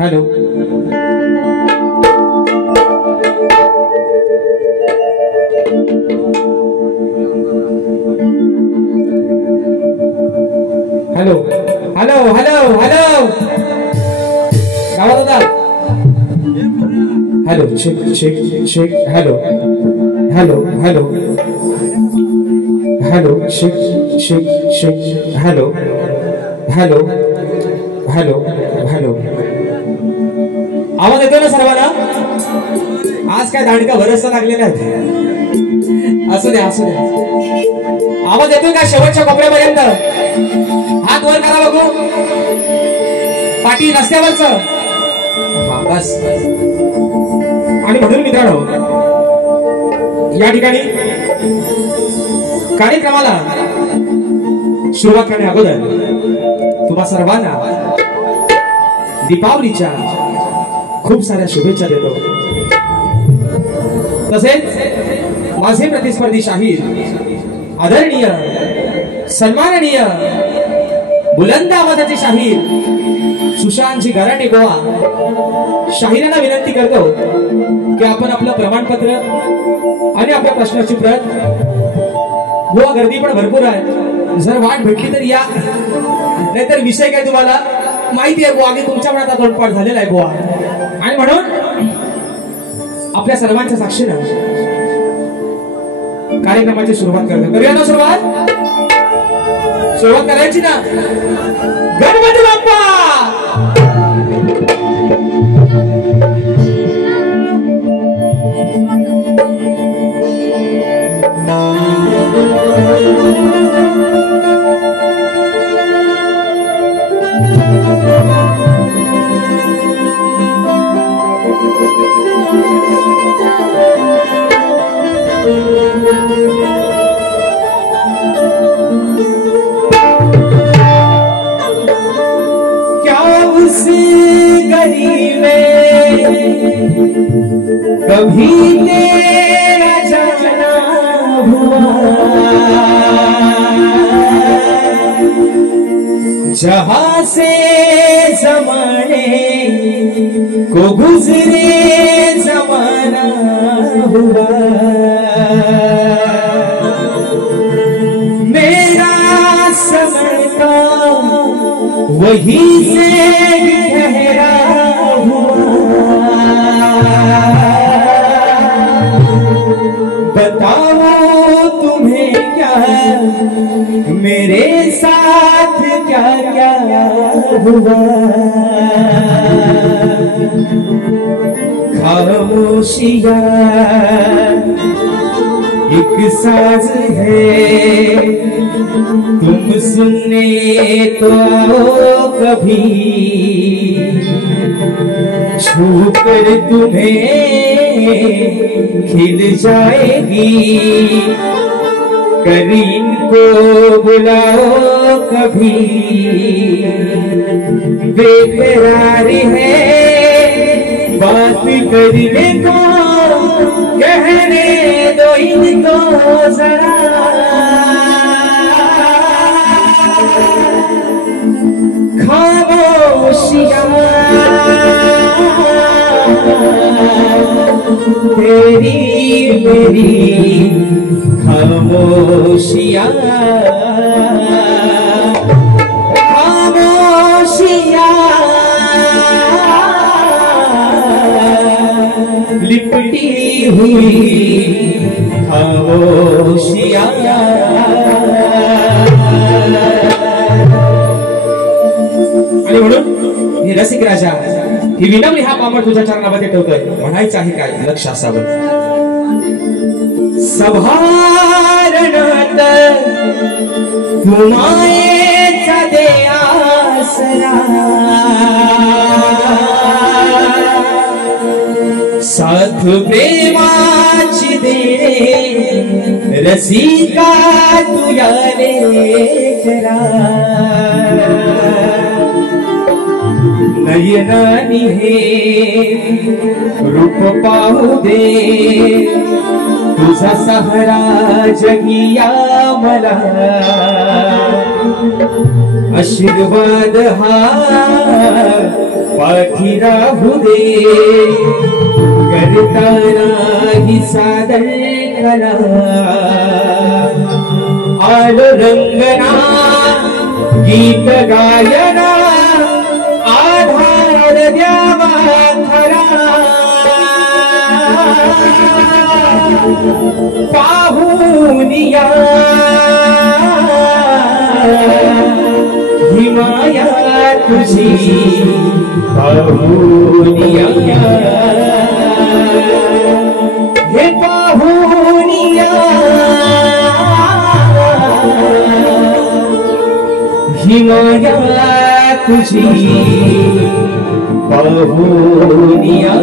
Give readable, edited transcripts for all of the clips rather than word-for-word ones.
Hello hello hello hello hello गावात होता hello check check check hello hello hello hello check check check hello hello hello hello आवाज येतो ना सर्वांना आज काय दांडका भरसा लागलेला आहे असू द्या आवाज येतोय का शेवटच्या कोपऱ्यापर्यंत हात वर करा बघू पाठी रस्त्यावरच हा बस आणि म्हणून मित्रांनो या ठिकाणी कार्यक्रमाला सुरुवात करण्या अगोदर तुम्हा सर्वांना दीपावलीच्या खूप साऱ्या शुभेच्छा देतो तसेच माझे प्रतिस्पर्धी शाहीर आदरणीय सन्माननीय बुलंद आवाजाचे शाहीर सुशांतजी गराटे गोवा शाहिरांना विनंती करतो की आपण आपलं प्रमाणपत्र आणि आपल्या प्रश्नाची प्रत गोवा गर्दी पण भरपूर आहे जर वाट भेटली तर या नाहीतर विषय काय तुम्हाला माहिती आहे गोवा की तुमच्या मनात तोंडपाठ झालेला आहे गोवा आणि म्हणून आपल्या सर्वांच्या साक्षीनं कार्यक्रमाची सुरुवात करतो करूया ना सुरुवात करायची ना गणपती बाप्पा कभी तेरा जाना हुआ जहां से जमाने को गुजरे जमाना हुआ मेरा समय का वही से ठहरा बताओ तुम्हें क्या मेरे साथ क्या क्या हुआ खामोशियां एक साज है तुम सुनने तो आओ कभी छू कर तुम्हें खिल जाएगी करीम को बुलाओ कभी बेकरार है बात करने को कहने दो इनको जरा खामोशियां तेरी मेरी खामोशियां खामोशियां लिपटी हुई खामोशियां आणि म्हणून हे रसिक राजा ही विनम्र हा पामर तुझ्या चरणामध्ये ठेवतोय म्हणायचं आहे काय लक्ष असावं सभारणात तुमायेचा दे आसरा साथ प्रेमाची दे रसिका तुया लेकरा नयनानी हे रूप पाहू दे तुझा सहारा जगिया मला आशीर्वाद हा पाठी राहू दे, करताना ही सादर करा, आलो रंगना गीत गायना, आधार द्यावा खरा, पाहुनिया हिमाया तुझी, पाहुनिया हे पाहुनिया हिमाया तुझी, पाहुनिया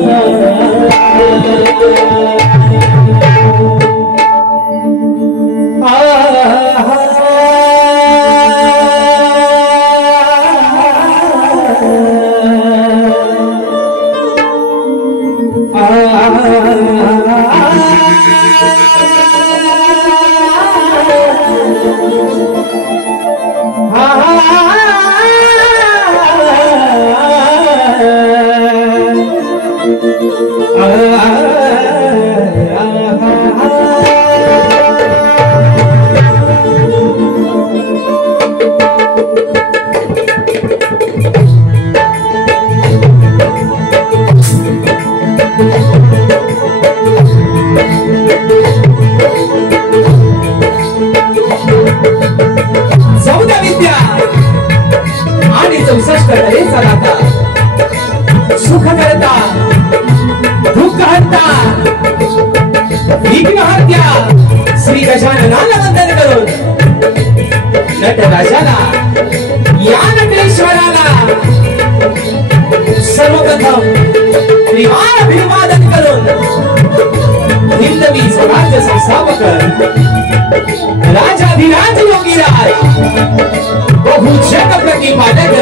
सुख करता दुःख हरता विघ्न हत्या श्री गजाननाला वंदन करून नटराजाला या नटेश्वराला सर्वप्रथम त्रिवार अभिवादन करून हिंदवी स्वराज्य संस्थापक राजाधिराज योगीराज बहुजन प्रतिपादक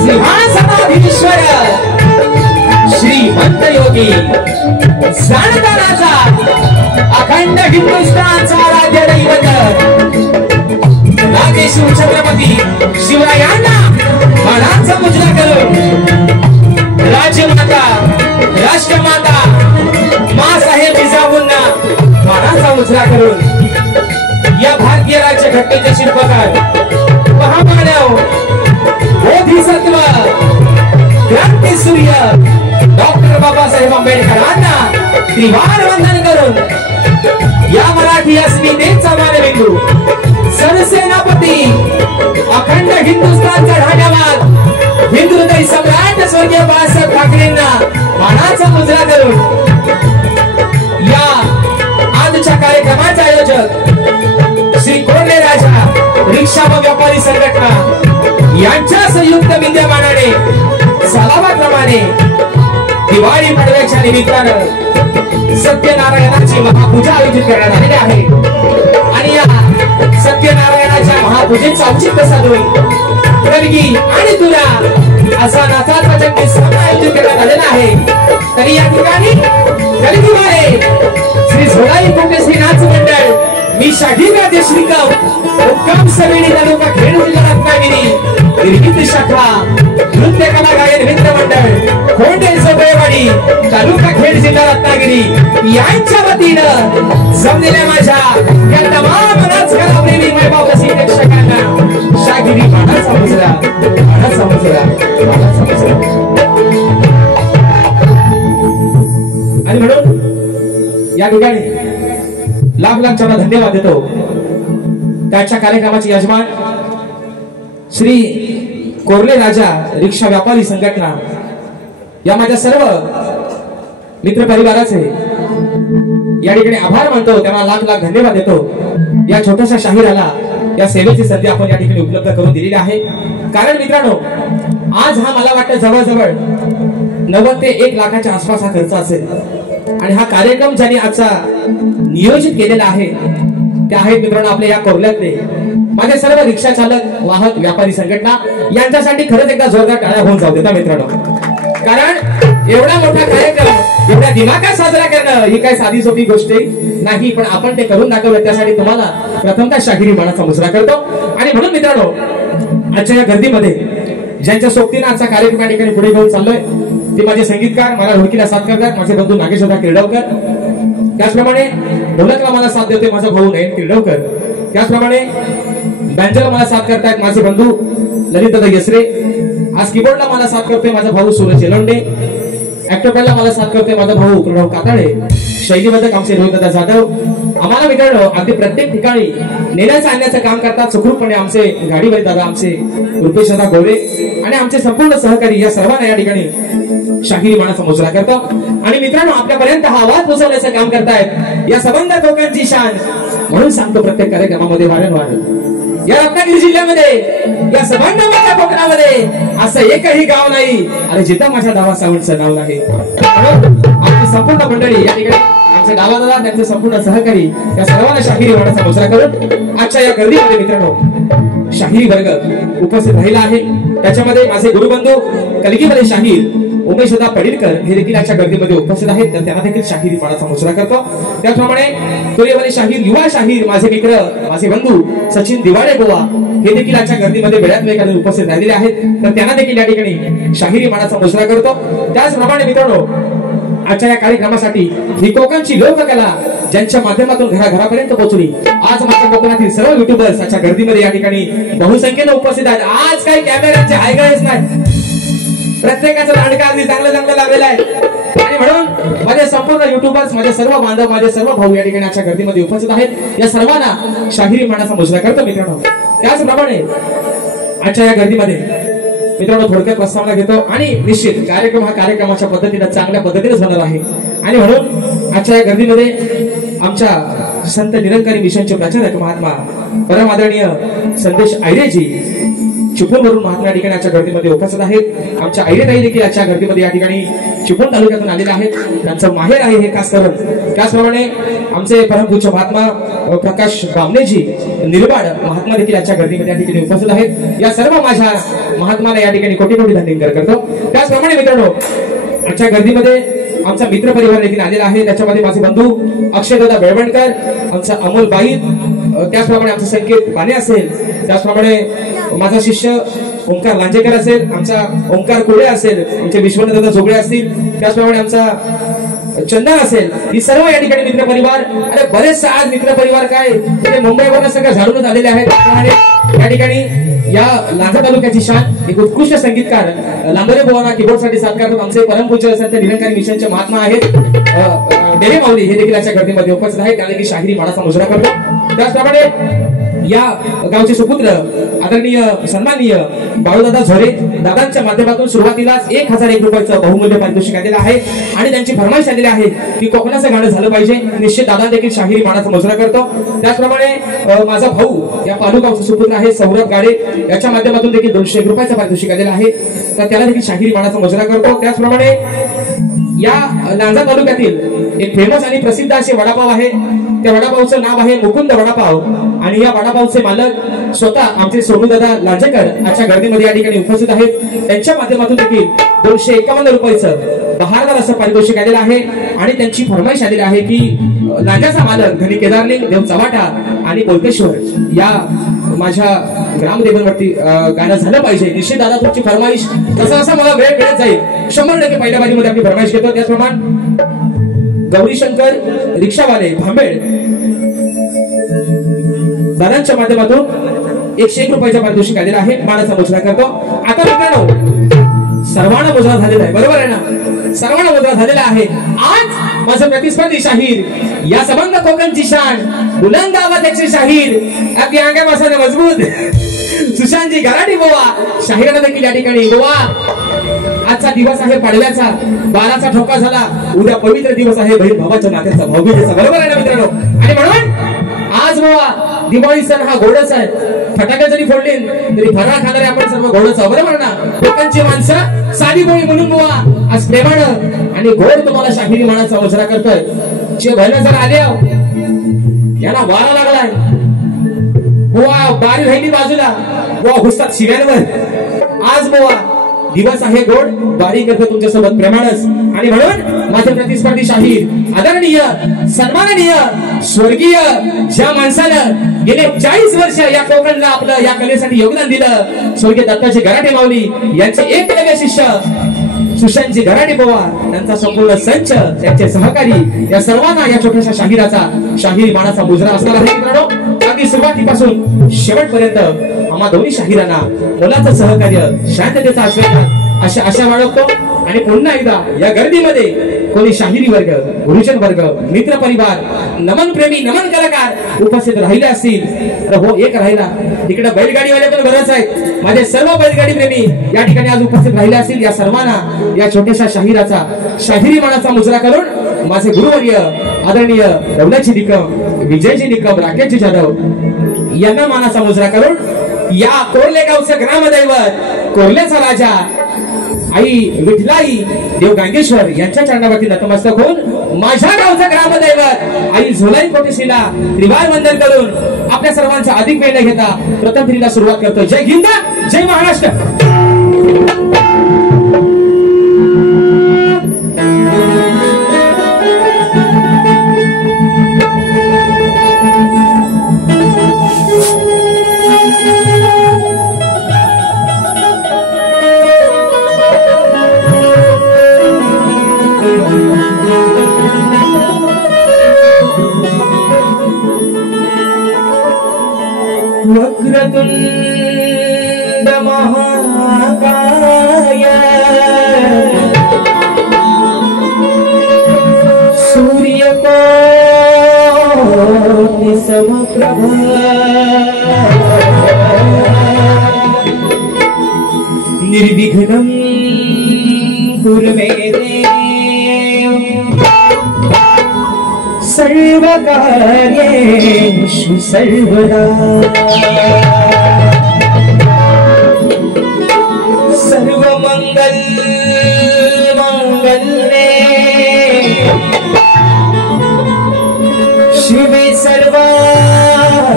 सिंहासनाधीश्वर श्रीमंत योगी जाणतानाचा अखंड हिंदुस्थानचा राज्य दैवत राजेश्वर छत्रपती शिवरायांना मानाचा मुजरा करून राजमाता राष्ट्रमाता माँसाहेब जिजाऊंना मानाचा मुजरा करून या भारतीय राज्य घटनेचे शिल्पकार महामानव बोधिसत्व क्रांती सूर्य डॉक्टर बाबासाहेब आंबेडकरांना त्रिवार वंदन करून या मराठी अस्मितेचा मानबिंदू सरसेनापती अखंड हिंदुस्थानचा ढाण्यावाद हिंदुहृदय सम्राट स्वर्गीय बाळासाहेब ठाकरेंना मानाचा मुजरा करून या आजच्या कार्यक्रमाचे आयोजक श्री कोल्हे राजा रिक्षा व व्यापारी संघटना यांच्या संयुक्त विद्यमानाने सालाबाप्रमाणे दिवाळी पाडव्याच्या निमित्तानं सत्यनारायणाची महापूजा आयोजित करण्यात आलेली आहे आणि या सत्यनारायणाच्या महापूजेचं औचित्य साधून कलगी आणि तुला असा नाचाचा जगदीश सामना आयोजित करण्यात आलेला आहे। तरी या ठिकाणी कलगीवाले श्री झोलाई कोटेश्री नाच मंडळ मी शाहीर राजे श्रीकांत मुक्काम सवेडी तालुका खेड जिल्हा रत्नागिरी निर्मित शाखा नृत्य कला गायन मित्र मंडळ खोंडे जोगळेवाडी तालुका खेड जिल्हा रत्नागिरी यांच्या वतीनं जमलेल्या माझ्या या तमाम नाचकला प्रेमी मैबावसी प्रेक्षकांना शाहिरी मानाचा मुजरा मानाचा मुजरा मानाचा मुजरा। आणि म्हणून या ठिकाणी लाख लाख चला धन्यवाद देतो त्याच्या कार्यक्रमाचे यजमान श्री कोल्हे राजा रिक्षा व्यापारी संघटना या माझ्या सर्व मित्र परिवाराचे या ठिकाणी आभार मानतो, त्यांना लाख लाख धन्यवाद देतो। या छोट्याशा शाहिराला या सेवेची संधी आपण या ठिकाणी उपलब्ध करून दिलेली आहे। कारण मित्रांनो आज हा मला वाटतं जवळजवळ 90 ते 1 लाखाच्या आसपास हा खर्च असेल आणि हा कार्यक्रम ज्यांनी आजचा नियोजित केलेला आहे ते आहेत मित्रांनो आपल्या या कोल्ह्यातले माझे सर्व रिक्षा चालक वाहक व्यापारी संघटना यांच्यासाठी खरंच एकदा जोरदार टाळ्या होऊन जाऊ देता मित्रांनो। कारण एवढा मोठा कार्यक्रम एवढ्या दिमागात साजरा करणं ही काही साधी सोपी गोष्ट नाही, पण आपण ते करून दाखवलं त्यासाठी तुम्हाला प्रथमतः शाहिरी मानाचा मुजरा करतो। आणि आणि म्हणून मित्रांनो आजच्या या गर्दीमध्ये ज्यांच्या सोबतीने आजचा कार्यक्रम या ठिकाणी पुढे घेऊन चाललोय ते माझे संगीतकार, मला ढोलकीला साथ करतात माझे बंधू नागेशदा किर्डवकर, त्याचप्रमाणे ढोलकला मला साथ देतोय माझा भाऊ नयन किर्डवकर, त्याचप्रमाणे बँजोला मला साथ करतायत माझे बंधू ललितदादा यसरे, आज कीबोर्डला मला साथ करतोय माझा भाऊ सूरज येलोंडे, ऍक्टोपॅडला मला साथ करतोय माझा भाऊ प्रणव काताळे, शैलीबद्धक आमचे रोहितदादा जाधव. आम्हाला मित्रांनो अगदी प्रत्येक ठिकाणी नेण्याचं आणण्याचं काम करतात सुखरूपपणे आमचे गाडीवाले दादा, आमचे रुपेश दादा गोरे आणि आमचे संपूर्ण सहकारी या सर्वांना या ठिकाणी शाहिरी मानाचा मुजरा करतो. आणि मित्रांनो आपल्यापर्यंत हा आवाज पोहोचवण्याचं काम करतायत या सबंध कोकणची शान. म्हणून सांगतो प्रत्येक कार्यक्रमामध्ये वारंवार या रत्नागिरी जिल्ह्यामध्ये या सबंध कोकणामध्ये असं एकही गाव नाही अरे जिथं माझ्या दावा सावंतचं नाव नाही. आपली संपूर्ण मंडळी या ठिकाणी आमचे डावा दादा त्यांचे संपूर्ण सहकारी या सर्वांना शाहिरी मानाचा मुजरा करून आजच्या या गर्दीमध्ये मित्रांनो शाहिरी वर्ग उपस्थित राहिला आहे. त्याच्यामध्ये माझे गुरुबंधू कलगीवाले शाहीर उमेशदा पडिलकर हे देखील आजच्या गर्दीमध्ये उपस्थित आहेत, तर त्यांना देखील शाहिरी मानाचा मुजरा करतो. त्याचप्रमाणे तुरेवाले शाहीर, युवा शाहीर माझे मित्र माझे बंधू सचिन दिवाडे गोवा हे देखील आजच्या गर्दीमध्ये वेळात वेळाने उपस्थित राहिलेले आहेत, तर त्यांना देखील या ठिकाणी शाहिरी मानाचा मुजरा करतो. त्याचप्रमाणे मित्रांनो आजच्या या कार्यक्रमासाठी ही कोकणची लोककला ज्यांच्या माध्यमातून घराघरापर्यंत पोहोचली, आज माझ्या कोकणातील सर्व युट्यूबर्स आजच्या गर्दीमध्ये या ठिकाणी बहुसंख्येने उपस्थित आहेत. आज काही कॅमेऱ्यांचे आयगळच नाही, प्रत्येकाचं दांडका अगदी चांगलं चांगलं लागलेलं आहे. आणि म्हणून माझे संपूर्ण युट्यूबर्स, माझे सर्व बांधव, माझे सर्व भाऊ या ठिकाणी आजच्या गर्दीमध्ये उपस्थित आहेत. या सर्वांना शाहिरी मानाचा मुजरा करतो मित्रांनो. त्याचप्रमाणे आजच्या या गर्दीमध्ये मित्रांनो थोडक्यात प्रस्तावना घेतो आणि निश्चित कार्यक्रम हा कार्यक्रमाच्या पद्धतीने चांगल्या पद्धतीनेच होणार आहे. आणि म्हणून आजच्या या गर्दीमध्ये आमच्या संत निरंकारी मिशनचे प्राचार्य महात्मा परम आदरणीय संदेश आयरेजी चिपळूणवरून महात्मा या ठिकाणी आजच्या गर्दीमध्ये उपस्थित आहेत. आमच्या आयरेताई देखील आजच्या गर्दीमध्ये या ठिकाणी चिपळूण तालुक्यातून आलेले आहेत, त्यांचं माहेर आहे हे खास करून. त्याचप्रमाणे आमचे परमपूज्य महात्मा प्रकाश बामणेजी निर्वाड महात्मा देखील आजच्या गर्दीमध्ये या ठिकाणी उपस्थित आहेत. या सर्व माझ्या महात्माला या ठिकाणी कोटी कोटी धन्यवाद करतो. त्याचप्रमाणे मित्रांनो आजच्या गर्दीमध्ये आमचा मित्र परिवार देखील आलेला आहे. त्याच्यामध्ये माझे बंधू अक्षयदादा बेळवणकर, आमचा अमोल बाईत, त्याचप्रमाणे आमचा संकेत पाने असेल, त्याचप्रमाणे माझा शिष्य ओंकार लांजेकर असेल, आमचा ओंकार कोळे असेल, आमचे विश्वनाथदादा जोगळे असतील, त्याचप्रमाणे आमचा चंदन असेल. ही सर्व या ठिकाणी मित्र परिवार, अरे बरेचसे आज मित्र परिवार काय मुंबईवरून सगळं झाडूनच आलेले आहेत. या ठिकाणी या लांजा तालुक्याची शान एक उत्कृष्ट संगीतकार लांबरे बोवाना कीबोर्ड साठी साथ करतात आमचे परमपूज्य संत निरंकारी मिशनचे महात्मा आहेत डेरे माऊली हे देखील आजच्या गर्दीमध्ये उपस्थित आहेत. त्याने की शाहिरी मानाचा मुजरा करतो. त्याचप्रमाणे या गावचे सुपुत्र आदरणीय सन्माननीय बाळूदादा झोरे दादांच्या माध्यमातून सुरुवातीलाच 1001 रुपयाचं बहुमूल्य पारितोषिक आलेलं आहे आणि त्यांची फरमाईश आलेली आहे की कोकणाचं गाणं झालं पाहिजे. निश्चित दादा देखील शाहिरी मानाचा मुजरा करतो. त्याचप्रमाणे माझा भाऊ या पालुगावचा सुपुत्र आहे सौरभ गाडे, याच्या माध्यमातून देखील 201 रुपयाचं पारितोषिक आलेलं आहे, तर त्याला देखील शाहिरी मानाचा मुजरा करतो. त्याचप्रमाणे या लांजा तालुक्यातील एक फेमस आणि प्रसिद्ध असे वडापाव आहे, त्या वडापावचं नाव आहे मुकुंद वडापाव आणि या वडापावचे मालक स्वतः आमचे सोनूदादा लांजेकर आजच्या गर्दीमध्ये या ठिकाणी उपस्थित आहेत. त्यांच्या माध्यमातून देखील 251 रुपयाचं बहारदार असं पारितोषिक आलेलं आहे आणि त्यांची फरमाईश आलेली आहे की लांजाचा मालक धनी केदारलिंग देव चव्हाटा आणि बोलकेश्वर या माझ्या ग्रामदेवनवरती गाणं झालं पाहिजे. निश्चित दादा तुमची फरमाईश जसं जसं मला वेळ मिळत जाईल 100% पहिल्या बाजीमध्ये आपली फरमाईश घेतो. त्याचप्रमाणे गौरीशंकर रिक्षावाले भांबेड दादांच्या माध्यमातून 101 रुपयाचा पारितोषिक आलेला आहे, मानाचा मुजरा करतो. आता मित्रांनो सर्वांना मुजरा झालेला आहे, बरोबर आहे ना, सर्वांना मुजरा झालेला आहे. आज माझं प्रतिस्पर्धी शाहीर या सबंध कोकणची शान बुलंद आवाजाचे शाहीर अगदी अंगापासून मजबूत सुशांतजी गराडी गोवा शाहिरांना देखील या ठिकाणी गोवा. आजचा दिवस आहे पाडव्याचा, 12चा ठोका झाला, उद्या पवित्र दिवस आहे बहीण भावाच्या नात्याचा भाऊबीजेचा, बरोबर आहे ना मित्रांनो. आणि म्हणून आज बाबा दिवाळी सण हा गोडच आहे, फटाके जरी फोडले तरी फराळ खाणारे आपण सर्व गोडच आहोत, बरोबर ना. लोकांची माणसं साधी बोळी म्हणून बुवा आज प्रेमानं आणि गोड तुम्हाला शाहिरी मानाचा मुजरा करतोय. जे बहिण जर आले यांना वारा लागलाय बुवा, बारी राहिली बाजूला बुवा घुसतात शिव्यांवर. आज बुवा दिवस आहे गोड, वारी करतो तुमच्या सोबत प्रेमानच. आणि म्हणून माझे प्रतिस्पर्धी शाहीर आदरणीय सन्माननीय स्वर्गीय ज्या माणसानं गेले 40 वर्ष या कोकणला आपलं या कलेसाठी योगदान दिलं, स्वर्गीय दत्ताजी गराटे माऊली यांचे एकलव्य शिष्य सुशांतजी गराटे पवार यांचा संपूर्ण संच, त्यांचे सहकारी या सर्वांना या छोट्याशा शाहिराचा शाहीर मानाचा मुजरा असणार आहे. मित्रांनो, अगदी सुरुवातीपासून शेवटपर्यंत आम्हा दोन्ही शाहिरांना मुलाचं सहकार्य, शांततेचा आशीर्वाद अशा बाळगतो. आणि पुन्हा एकदा या गर्दीमध्ये कोणी शाहिरी वर्ग, गुरुजन वर्ग, मित्र परिवार, नमन प्रेमी, नमन कलाकार उपस्थित राहिले असतील तर हो, एक राहिला तिकडे बैलगाडीवाले पण बरेच आहेत. माझे सर्व बैलगाडी प्रेमी या ठिकाणी आज उपस्थित राहिले असतील. या सर्वांना या छोट्याशा शाहिराचा शाहिरी मानाचा मुजरा करून माझे गुरुवर्य आदरणीय रवनाजी निकम, विजयजी निकम, राकेशजी जाधव यांना मानाचा मुजरा करून या कोर्ले गावचं ग्रामदैवत, कोर्लेचा राजा आई विठलाई देव गांगेश्वर यांच्या चरणावरती नतमस्तक होऊन माझ्या गावचा ग्रामदैवत आई झोलाई कोटेशीला त्रिवार वंदन करून आपल्या सर्वांचा अधिक वेळ न घेता प्रथम फेरीला सुरुवात करतो. जय हिंद, जय महाराष्ट्र. वक्रतुंड महाकाय सूर्यकोटि समप्रभ निर्विघ्नं कुरु मे देव सर्वकार्येषु सर्वदा सर्वमंगल मंगल्ये शिवे सर्वार्थ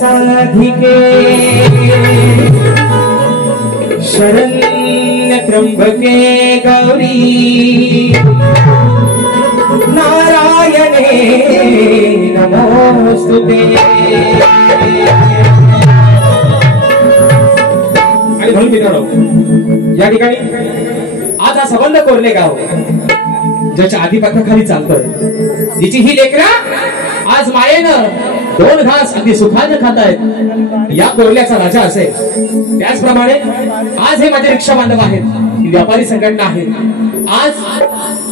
साधिके शरण्य त्र्यंबके गौरी नारायणे नमोस्तुते. आणि म्हणून मित्रांनो, या ठिकाणी आज हा संबंध कोर्ले गाव ज्याच्या आधिपत्याखाली चालतोय, जिची ही लेकरा आज मायेनं 2 घास अगदी सुखाने खातायत, या कोर्ल्याचा राजा असेल. त्याचप्रमाणे आज हे माझे रिक्षा बांधव आहेत, व्यापारी संघटना आहेत. आज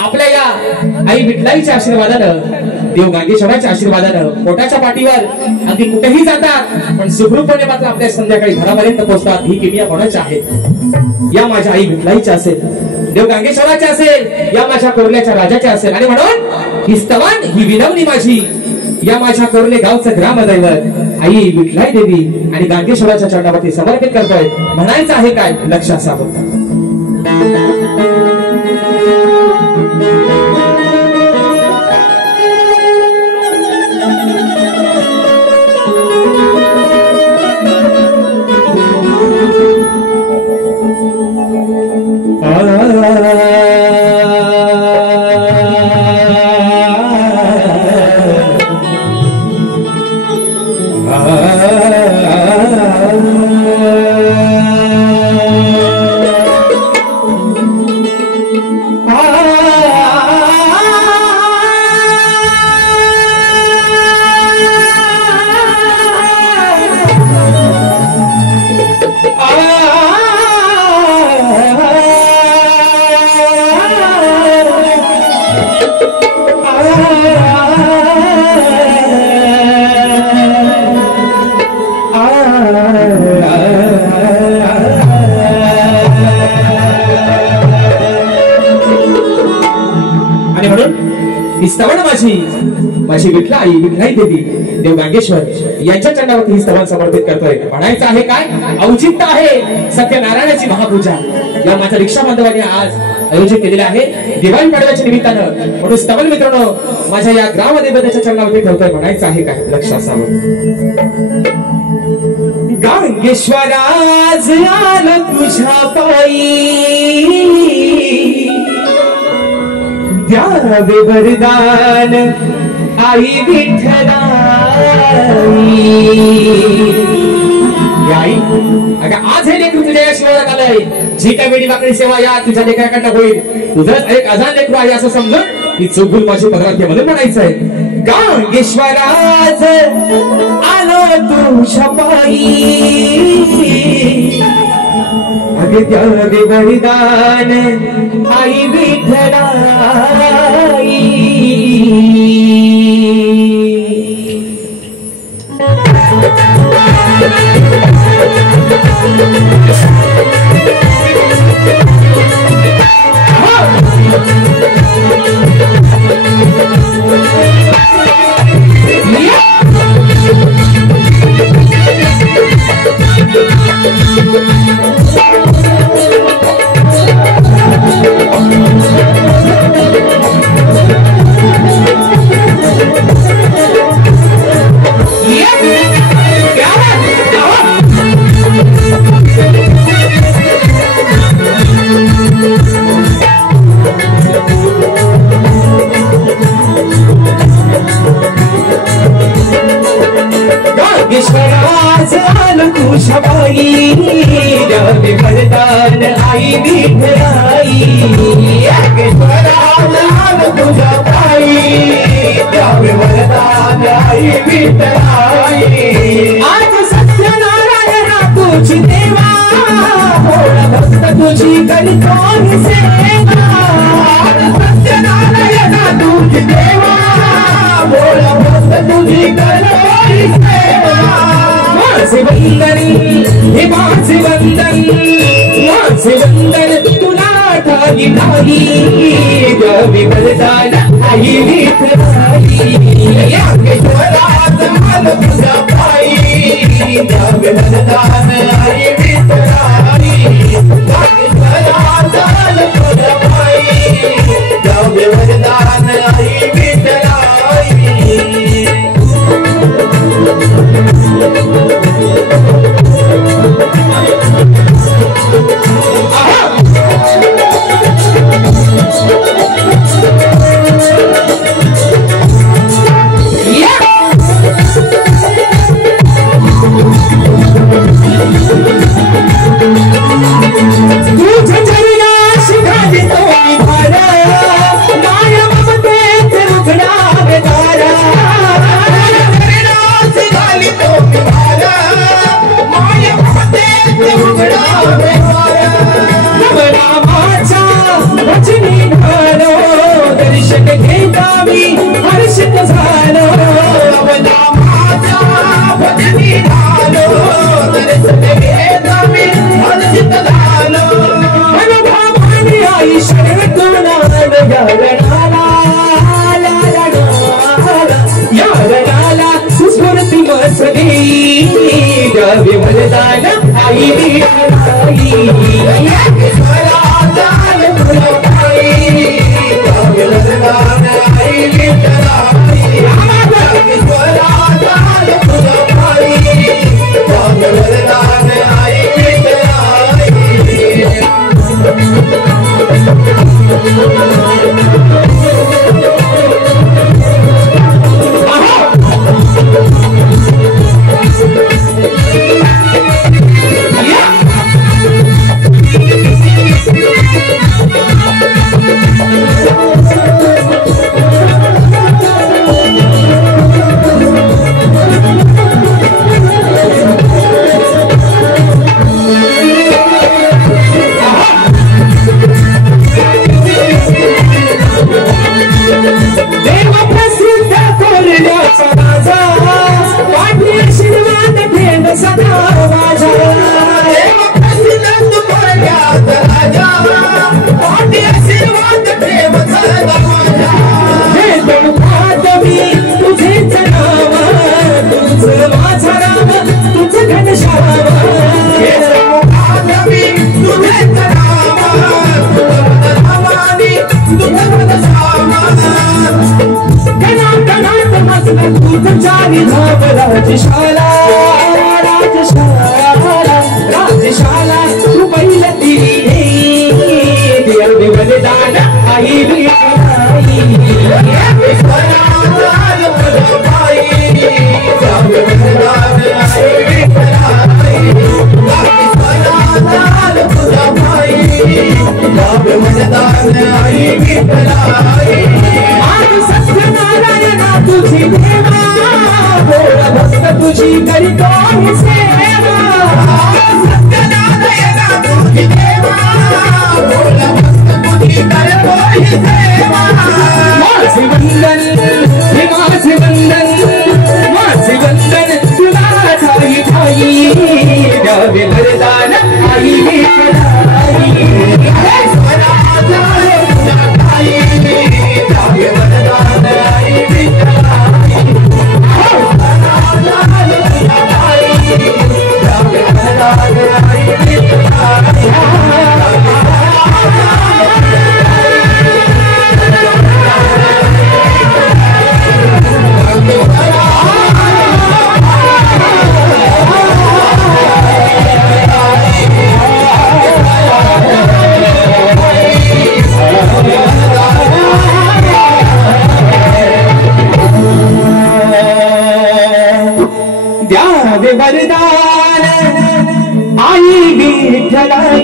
आपल्या या आई विठलाईच्या आशीर्वादानं, देव गांगेश्वराच्या आशीर्वादानं पोटाच्या पाठीवर अगदी कुठेही जातात, पण सुखरूपपणे मात्र आपल्या संध्याकाळी घरापर्यंत पोहोचतात. ही किमया कोणाच्या आहेत? या माझ्या आई विठलाईच्या असेल, देव गांगेश्वराच्या असेल, या माझ्या कोर्ल्याच्या राजाच्या असेल. आणि म्हणून ही स्तवन, ही विनवणी माझी या माझ्या कोर्ले गावचं ग्रामदैवत आई विठलाई देवी आणि गांगेश्वराच्या चरणावरती समर्पित करतोय. म्हणायचं आहे काय? लक्ष असावं. स्तवन माझी विठलाई विठलाई देवी देव गांगेश्वर यांच्या चरणावरती ही स्तवन समर्पित करतोय. म्हणायचं आहे काय? औचित्य आहे सत्यनारायणाची महापूजा या माझ्या रिक्षा बांधवांनी आज आयोजित केलेले आहे दिवाळी पाडव्याच्या निमित्तानं. म्हणून स्तवन मित्रांनो माझ्या या ग्रामदेवतेच्या चरणावरती ठेवतोय. म्हणायचं आहे काय? लक्ष असावं. गांगेश्वरा आज आलो तुझ्या पायी द्यावे वरदान आई विठ्ठलाई। आई अगं आज हे लेकरू तुझ्या या शिवारात आलंय, जी काय वेळी वाकडी सेवा या तुझ्या लेकराकडनं होईल, तुझंच एक अजान लेकरू आहे असं समजून ती चौगुल माझी पदरामध्ये म्हणायचंय, गांगेश्वराज आलो तू शपाई, अगे द्यावे वरदान आई विठ्ठलाई। गांगेश्वराज आलो तू शपाई, द्यावे वरदान आई विठ्ठलाई। गांगेश्वराज आलो तू शपाई, द्यावे वरदान आई विठ्ठलाई। आज सत्यनारायण तुझी देवा, भोळा भक्त तुझी करतो सेवा। आज सत्यनारायण तुझी देवा, भोळा भक्त तुझी करतो माझे वंदन हे माझे वंदन, माझे वंदन तुला ठाई नाही, द्यावे वरदान आई विठ्ठलाई। गांगेश्वराज आलो तुझ्या पायी, द्यावे वरदान आई विठ्ठलाई। गांगेश्वराज आलो तुझ्या पायी, द्यावे वरदान आई विठ्ठलाई। द्यावे वरदान आई विठ्ठलाई। गांगेश्वराज आलो तुझ्या पायी, द्यावे वरदान आई विठ्ठलाई। गांगेश्वराज आलो तुझ्या पायी, द्यावे वरदान आई विठ्ठलाई। वरदान आई विठ्ठलाई सत्यनारायणा तुझी देवा बोल भक्त तुझी करीतो सेवा सत्यनारायणा तुझी देवा बोल भक्त तुझी करतो सेवा माझे वंदन हे माझे वंदन तुला ठाई ठाई द्यावे वरदान आई विठ्ठलाई द्यावे वरदान आई विठ्ठलाई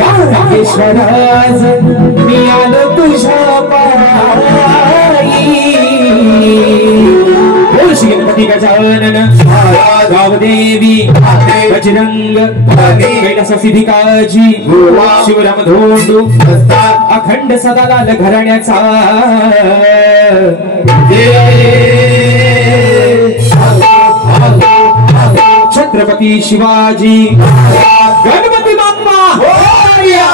गाणेश्वराज मी आलो तुझ्या पायी बोल श्री गणपती गजानन गावदेवी बजरंग कैलास सिद्धिकाजी शिवराम धोंडू अखंड सदालाल घराण्याचा छत्रपती शिवाजी गणपती बाप्पा मोरया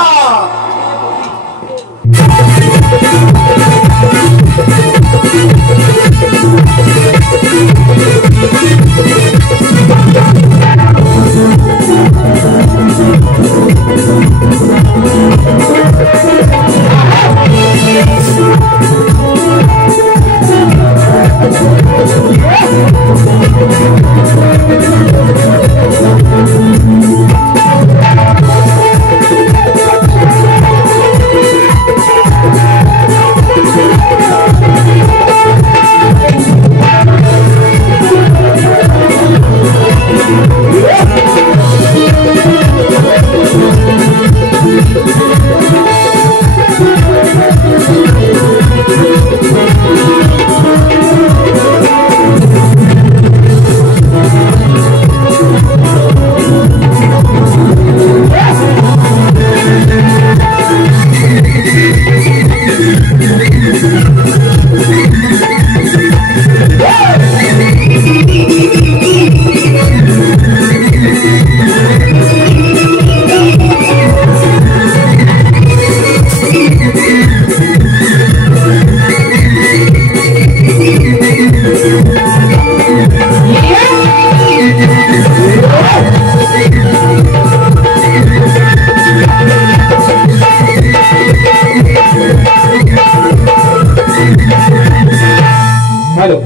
हॅलो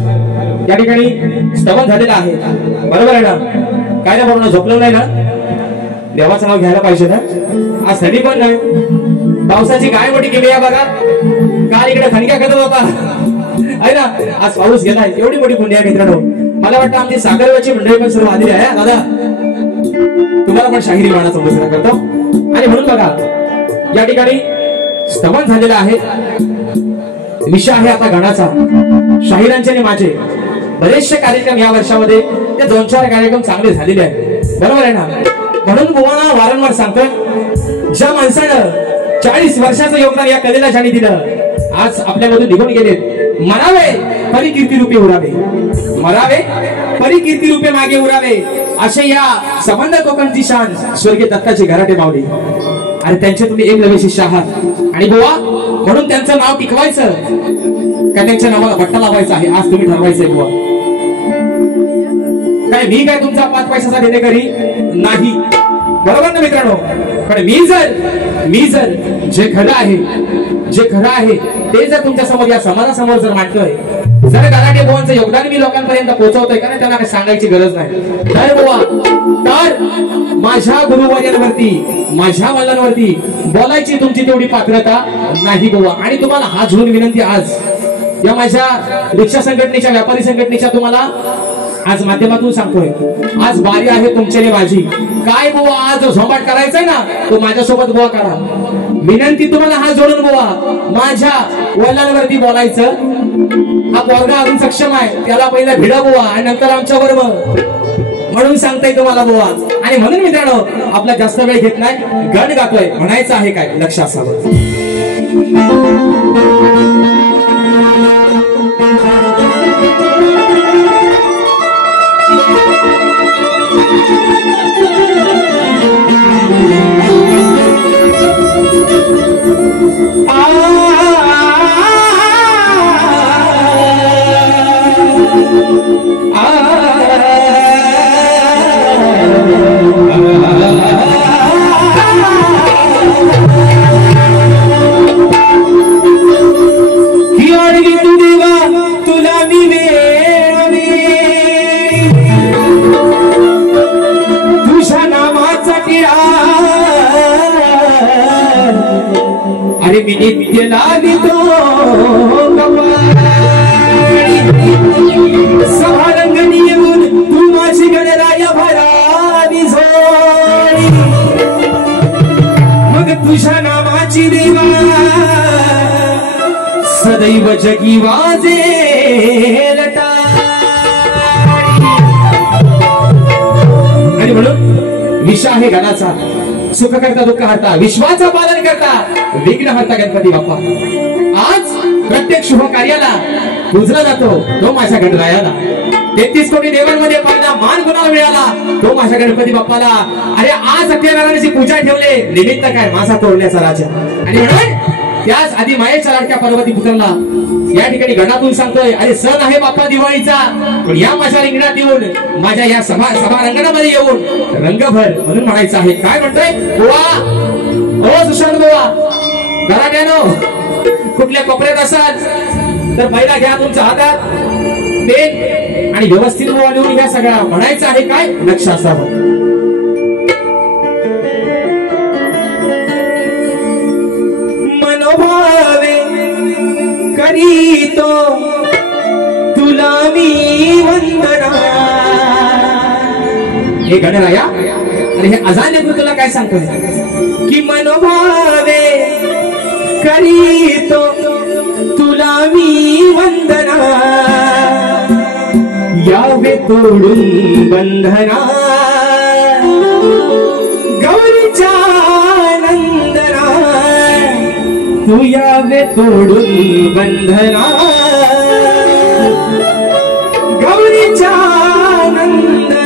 या ठिकाणी स्तवन झालेला आहे बरोबर आहे ना काय ना बरोबर झोपलो नाही ना देवाचं नाव घ्यायला पाहिजे ना आज थंडी पण नाही पावसाची काय मोठी केली आहे बघा काल इकडे खणक्या करत होता आहे ना आज पाऊस गेलाय एवढी मोठी पुण्य आहे मित्रांनो मला वाटतं आमची साखरवाची मंडळी पण सर्व आलेली आहे दादा तुम्हाला पण शाहिरी गाण्याचा उपस्थित करतो आणि म्हणून बघा या ठिकाणी स्तवन झालेला आहे विषय आहे आता गाण्याचा शाहिरांचे आणि माझे बरेचसे कार्यक्रम या वर्षामध्ये ते 2-4 कार्यक्रम चांगले झालेले आहेत बरोबर आहे ना म्हणून बुवाना वारंवार सांगतोय ज्या माणसानं 40 वर्षाचं योगदान या कलेला ज्यांनी दिलं आज आपल्यामधून निघून गेले मरावे परी कीर्ती रूपे उरावे मरावे परी कीर्ती रूपे मागे उरावे असे या संबंध कोकणची शान स्वर्गीय दत्ताची घराटे मावली आणि त्यांचे तुम्ही एक नवे शिष्य आहात आणि बुवा म्हणून त्यांचं नाव टिकवायचं का त्यांच्या नावाला बट्टा लावायचा आहे आज तुम्ही ठरवायचंय बुवा काय मी काय तुमचा 5 पैशाचा देणेकरी नाही बरोबर ना मित्रांनो पण मी जर जे खरं आहे ते जर तुमच्या समोर या समाजासमोर जर मांडतोय जर गराटे बुवांचं योगदान मी लोकांपर्यंत पोहोचवतोय कारण त्यांना काही सांगायची गरज नाही तर बुवा तर माझ्या गुरुवर्यांवरती माझ्या वडिलांवरती बोलायची तुमची तेवढी पात्रता नाही बुवा आणि तुम्हाला हात जोडून विनंती आज या माझ्या रिक्षा संघटनेच्या व्यापारी संघटनेच्या तुम्हाला आज माध्यमातून सांगतोय, आज बारी आहे तुमची आणि माझी. काय बुवा आज झोंबाट करायचंय ना, तो माझ्यासोबत बुवा करा. विनंती तुम्हाला हात जोडून बुवा, माझ्या वडिलांवरती बोलायचं. हा पोरगा अजून सक्षम आहे, त्याला पहिला भिडा बुवा आणि नंतर आमच्या बरोबर, म्हणून सांगताय तुम्हाला बुवा. आणि म्हणून मित्रांनो, आपला जास्त वेळ घेत नाही, गण गातोय, म्हणायचं आहे काय लक्ष असावं. अरे मी नित्य लावितो सभारंगणी येऊन तू माझी गणराय भरावी झोळी. मग तुझ्या नामाची देवा सदैव जगी वाजेल टाळी. आणि म्हणून विषय आहे गणाचा, सुख करता दुःख हरता, विश्वाचा पालन करता, विघ्न हरता गणपती बाप्पा. आज प्रत्येक शुभ कार्याला पूजला जातो तो माझ्या गणरायाला. 33 कोटी देवांमध्ये पहिला मान कोणाला मिळाला, तो माझ्या गणपती बाप्पाला. अरे आज अठ्ठेनारायणाची पूजा ठेवले, निमित्त काय माझा तोडण्याचा राजा. आणि म्हणून त्याच आधी मायेच्या लाडक्या पार्वती पुत्राला या ठिकाणी गणातून सांगतोय, अरे सण आहे बाप्पा दिवाळीचा, पण या माझ्या रिंगणात येऊन, माझ्या या सभा रंगणामध्ये येऊन रंगभर. म्हणून म्हणायचं आहे, काय म्हणतोय बुवा, ओ सुशांत बुवा, घराट्यानो कुठल्या कोपऱ्यात असाल तर पहिला घ्या तुमच्या हातात पेन आणि व्यवस्थित बुवा लिहून घ्या सगळा. म्हणायचं आहे काय लक्ष असावं. मनोभावे करीतो तुला मी वंदना. हे गणराया, आणि हे अजान्य तुला काय सांगतो की मनोभावे करीतो तुला मी वंदना. यावे तोडून बंधना गौरीच्या नंदना. तू यावे तोडून बंधना गौरीच्या नंदना.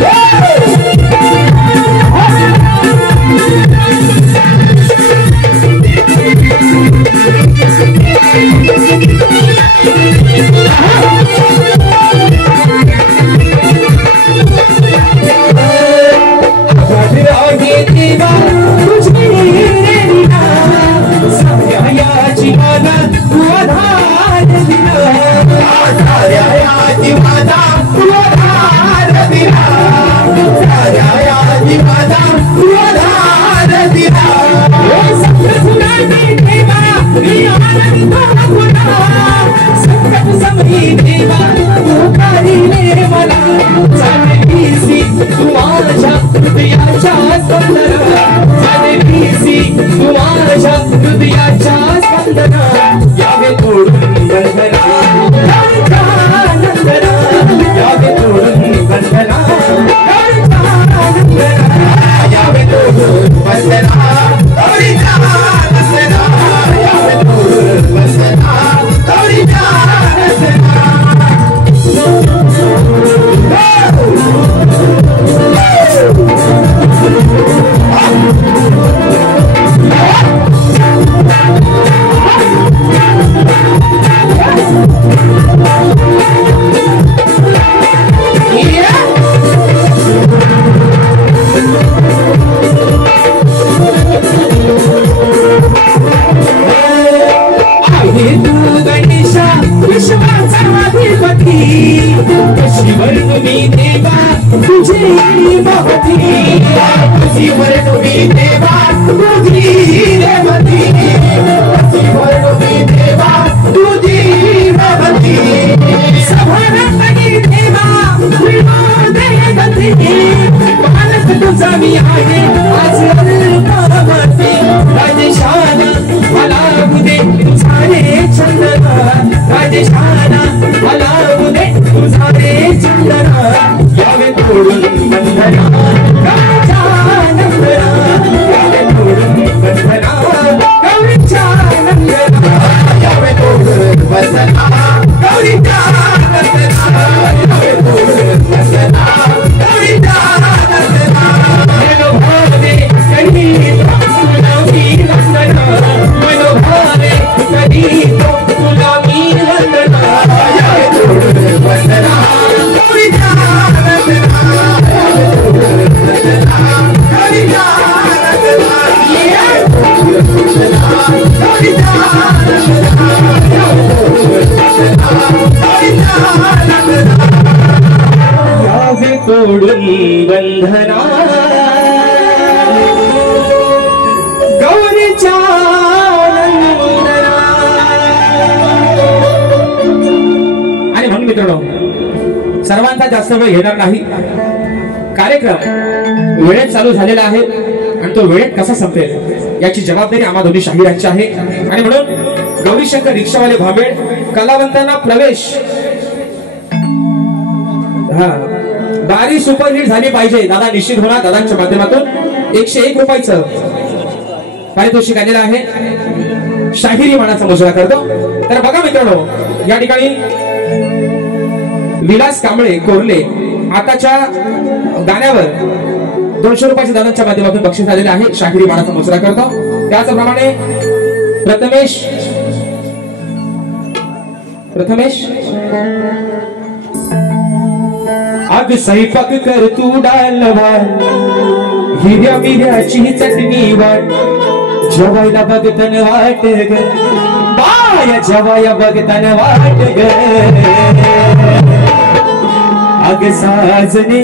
Yeah! मी देवा तुझी भक्ती तुझीवर डोबी देवा तुझी रेवती तुझीवर डोबी देवा तुझी भक्ती सभारंगी देवा विनोदे मानस तुझा मी आहे आज अल्पावती राजेशाना मला उदे तुझा रे चंदना राजेशाना मला उदे तुझा रे चंदना यावे तोडून बंधना गौरीच्या नंदना यावे तोडून बंधना गौरीच्या नंदना यावे तोडून बंधना गौरीच्या नंदना यावे तोडून बंधना गौरीच्या नंदना मनोभावे कधी तुला मी वंदना मनोभावे कधी तुला मी वंदना यावे तोडून बंधना गौरीच्या नंदना यावे तोडून बंधना गौरीच्या नंदना यावे तोडून बंधना गौरीच्या नंदना यावे तोडून बंधना गौरीच्या नंदना यावे तोडून बंधना गौरीच्या नंदना. आणि म्हणून मित्रांनो सर्वांचा जास्त वेळ घेणार नाही. कार्यक्रम वेळेत चालू झालेला आहे आणि तो वेळेत कसा संपेल याची जबाबदारी आम्हा दोन्ही शाहिरांची आहे. आणि म्हणून गौरीशंकर रिक्षावाले भांबेड कलावंतांना प्रवेश बारी सुपरहिट झाली पाहिजे. दादा निश्चित होणार. दादांच्या माध्यमातून 101 रुपयाचं पारितोषिक आलेलं आहे. शाहिरी मानाचा मुजरा करतो. तर बघा मित्रांनो या ठिकाणी विलास कांबळे कोरले आताच्या गाण्यावर 200 रुपयाच्या दादांच्या माध्यमातून बक्षीस आलेले आहे. शाहिरी मानाचा मुजरा करतो. त्याचप्रमाणे प्रथमेश अग स्वयंपाक कर तू डालवार हिरव्या मिऱ्याची चटणी वाट जेवायला बघतन वाट ग बाया जेवाया बघतन वाट ग अग साजने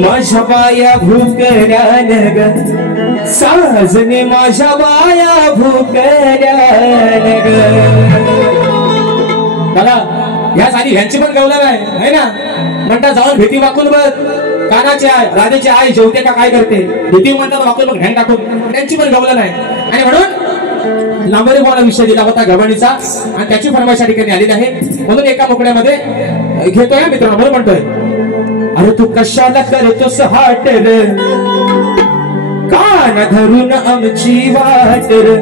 माझ्या बाया भूकऱ्यान ग साजने माझ्या बाया भूकऱ्यान ग. दादा या सारी ह्यांची पण गवला आहे ना. म्हणता जाऊन भीती वाकून बघ कानाची आहे राधेची आई जेवते का काय करते भीती म्हणतात वाकून बघ ध्यान टाकून त्यांची पण गवला नाही. आणि म्हणून लांबरे बोला विषय दिला होता गव्हाणीचा आणि त्याची फरमाईश या ठिकाणी आलेली आहे. म्हणून एका मोकड्यामध्ये घेतोय मित्रांनो. म्हणून म्हणतोय अरे तू कशाला करतोस हाट रे कान धरून आमची वाट रे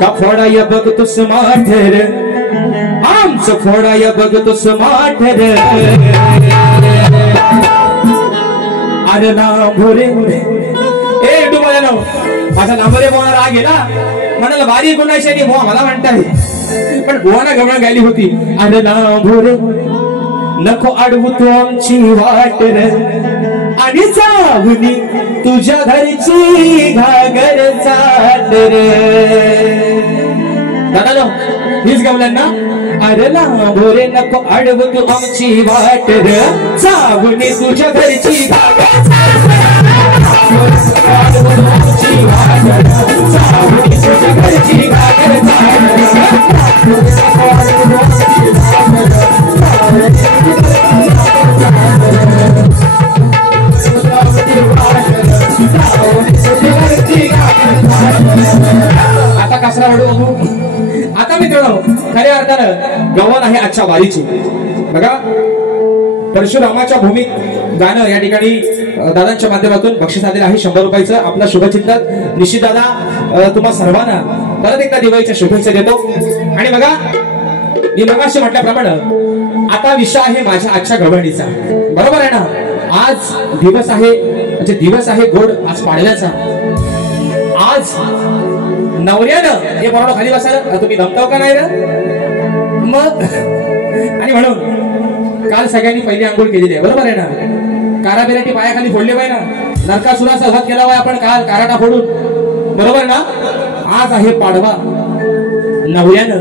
का फोडाया बघतोस माठ रे आमचं फोडाया बघतोस माठ रे अरे लांबरे ए डुबल्यानो माझा लांबरे बोला राग गेला म्हणाला बारी कोणाशी की मला म्हणताय पण बोवाना गवळा गायली होती. अरे लांबरे नको अडवू तू आमची वाट रे आणि जाऊनी तुझ्या घरची घागर चाट रे. दादा हीच गवल्यांना अरे लांबरे नको अडवू तू आमची वाट रे जाऊनी तुझ्या घरची घागर चाट आता कसरा वाढू बघू. आता मित्रांनो खऱ्या अर्थानं गव्हाण आहे आजच्या वारीची. बघा परशुरामाच्या भूमीत गाणं या ठिकाणी दादांच्या माध्यमातून बक्षीस आलेलं आहे 100 रुपयाचं. आपला शुभचिंतक निश्चित दादा तुम्हा सर्वांना परत एकदा दिवाळीच्या शुभेच्छा देतो. आणि बघा मी मगाशी म्हटल्याप्रमाणे आता विषय आहे माझ्या आजच्या गव्हाणीचा. बरोबर आहे ना. आज दिवस आहे म्हणजे दिवस आहे गोड आज पाडव्याचा. आज नवऱ्यानं हे बरोबर खाली बसायला तुम्ही दमताव का नाही ना मग. आणि म्हणून काल सगळ्यांनी पहिली आंघोळ केलेली आहे. बरोबर आहे ना. काराबिराटी पायाखाली फोडले पाहिजे ना. नरकासुराचा वध केला पाहिजे आपण काल काराटा फोडून. बरोबर ना. आज आहे पाडवा. नवऱ्यानं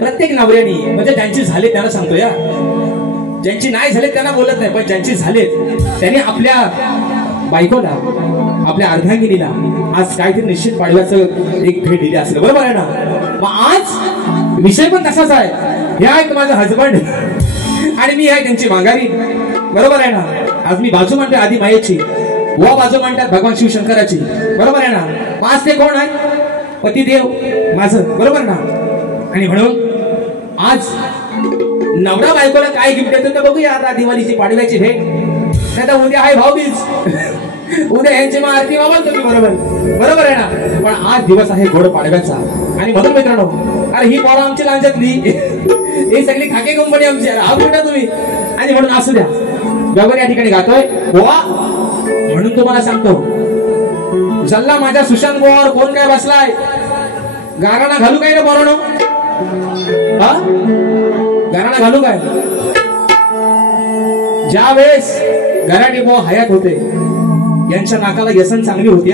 प्रत्येक नवऱ्यानी म्हणजे ज्यांची झाले त्यांना सांगतो या ज्यांची नाही झाले त्यांना बोलत नाही, पण ज्यांची झालेत त्यांनी आपल्या बायकोला, आपल्या अर्धांगिनीला आज काहीतरी निश्चित पाडव्याचं एक भेट दिली असेल, बरोबर आहे ना? मग आज विषय पण तसाच आहे. हे आहेत माझं हजबंड आणि मी आहे त्यांची माघारी, बरोबर आहे ना? आज मी बाजू म्हणते आधी मायेची, व बाजू म्हणतात भगवान शिवशंकराची, बरोबर आहे ना? मग आज ते कोण आहे? पतिदेव माझं, बरोबर ना? आणि म्हणून आज नवरा बायकोला काय गिफ्ट देतो तर बघूया आता दिवाळीची पाडव्याची भेट. नाही तर उद्या आहे भाऊबीज, उद्या यांची मग आरती बाबा तुम्ही, बरोबर आहे ना? पण आज दिवस आहे गोड पाडव्याचा. आणि म्हणून मित्रांनो, अरे ही पोरं आमची लांजातली, ही सगळी खाके कंपनी आमची, हा कुठे तुम्ही? आणि म्हणून असू द्या, गबर या ठिकाणी गातोय गोवा. म्हणून तुम्हाला सांगतो, जल्ला माझ्या सुशांत गोवावर कोण काय बसलाय? गाराणा घालू काय रे पोरांनो? हा, गाराणा घालू काय? ज्या वेळेस गराटे बुवा हयात होते, यांच्या नाकाला व्यसन चांगली होती.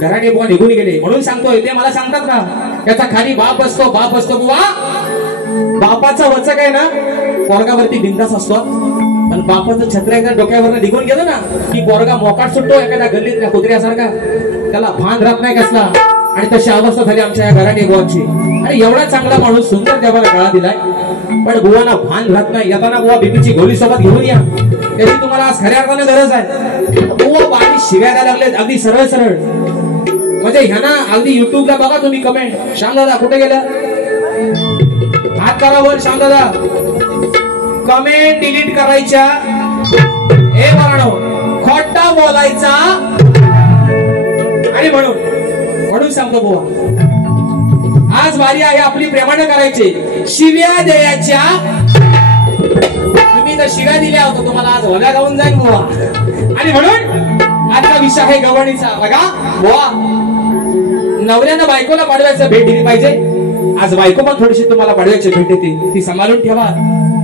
गराटे बुवा निघून गेले. म्हणून सांगतोय, ते मला सांगतात ना, त्याचा खाली बाप असतो बुवा. बापाचा वचक आहे ना पोरगावरती बिंदास असतो, पण बापाचं छत्र एका डोक्यावर निघून गेलं ना की पोरगा मोकाट सुटतो एखाद्या गल्लीतल्या कुत्र्यासारखा, त्याला भान राहत नाही कसला. आणि तशी अवस्था झाली आमच्या या गराटे बुवांची. आणि एवढा चांगला माणूस, सुंदर देवाला गळा दिलाय, पण बुवांना भान राहत नाही. येताना बुवा बीपीची गोळी सोबत घेऊन या, त्याची तुम्हाला आज खऱ्या अर्थाने गरज आहे. बुवा बारी शिव्या द्यायला लागलेत, अगदी सरळ सरळ. म्हणजे ह्यांना अगदी युट्यूबला बघा तुम्ही कमेंट, श्याम दादा कुठे गेलं? हात करा वर, श्याम दादा. कमेंट डिलीट करायच्या. हे बाळांनो, खोटा बोलायचा. आणि म्हणून सांगतो बुवा, आज बारी आहे आपली प्रेमाने करायची. शिव्या द्यायच्या. तुम्ही तर शिव्या दिल्या होत्या, तुम्हाला आज वगा गाऊन जाईल बुवा. आणि म्हणून आजचा विषय आहे गवणीचा. बघा बुवा, नवऱ्यानं बायकोला पाडव्याचं भेट दिली पाहिजे. आज बायको पण थोडीशी तुम्हाला पाडव्याची भेट देते, ती सांभाळून ठेवा.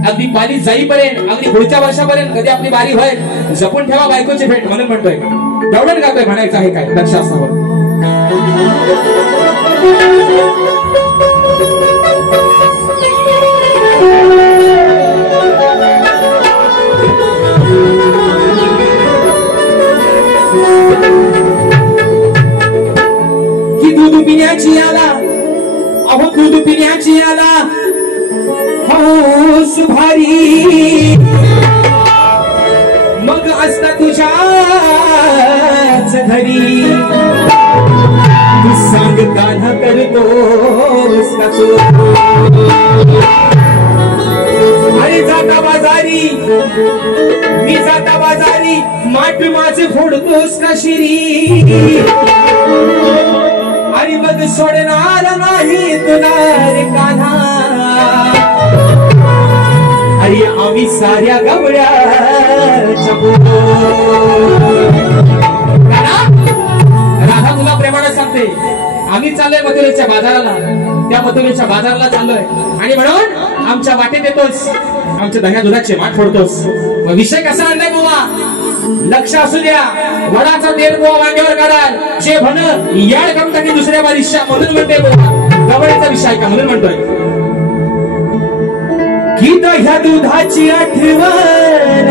अगदी बारी जाईपर्यंत, अगदी पुढच्या वर्षापर्यंत कधी आपली बारी होईल, जपून ठेवा बायकोची भेट. म्हणून म्हणतोय, दौडण गातोय, म्हणायचं आहे काय, लक्ष असावं. की दूध पिण्याची आला, अहो दूध पिण्याची आला हौस भारी, मग असता तुझ्याच घरी. तू सांग कान्हा करतोस का तू? अरे जाता बाजारी, मी जाता बाजारी, माठ माझे फोडतोस का शिरी? आणि मग सोडणार नाही तुला रे कान्हा. अरे आम्ही साऱ्या गवळ्याच्या राधा तुला प्रेमाने सांगते, आम्ही चाललोय मथुरेच्या बाजाराला, त्या मथुरेच्या बाजाराला चाललोय. आणि म्हणून आमच्या वाटेत येतोस, आमच्या दह्या दुधाचे माठ फोडतोस. मग विषय कसा आणलाय बुवा? लक्ष असू द्या. वडाचा तेल बुवा वांग्यावर काढाल, जे भन याड करून टाकी दुसऱ्या बारीशा. म्हणून म्हणते बुवा, गवळीचा विषय का? म्हणून म्हणतोय की दह्या दुधाची आठवण,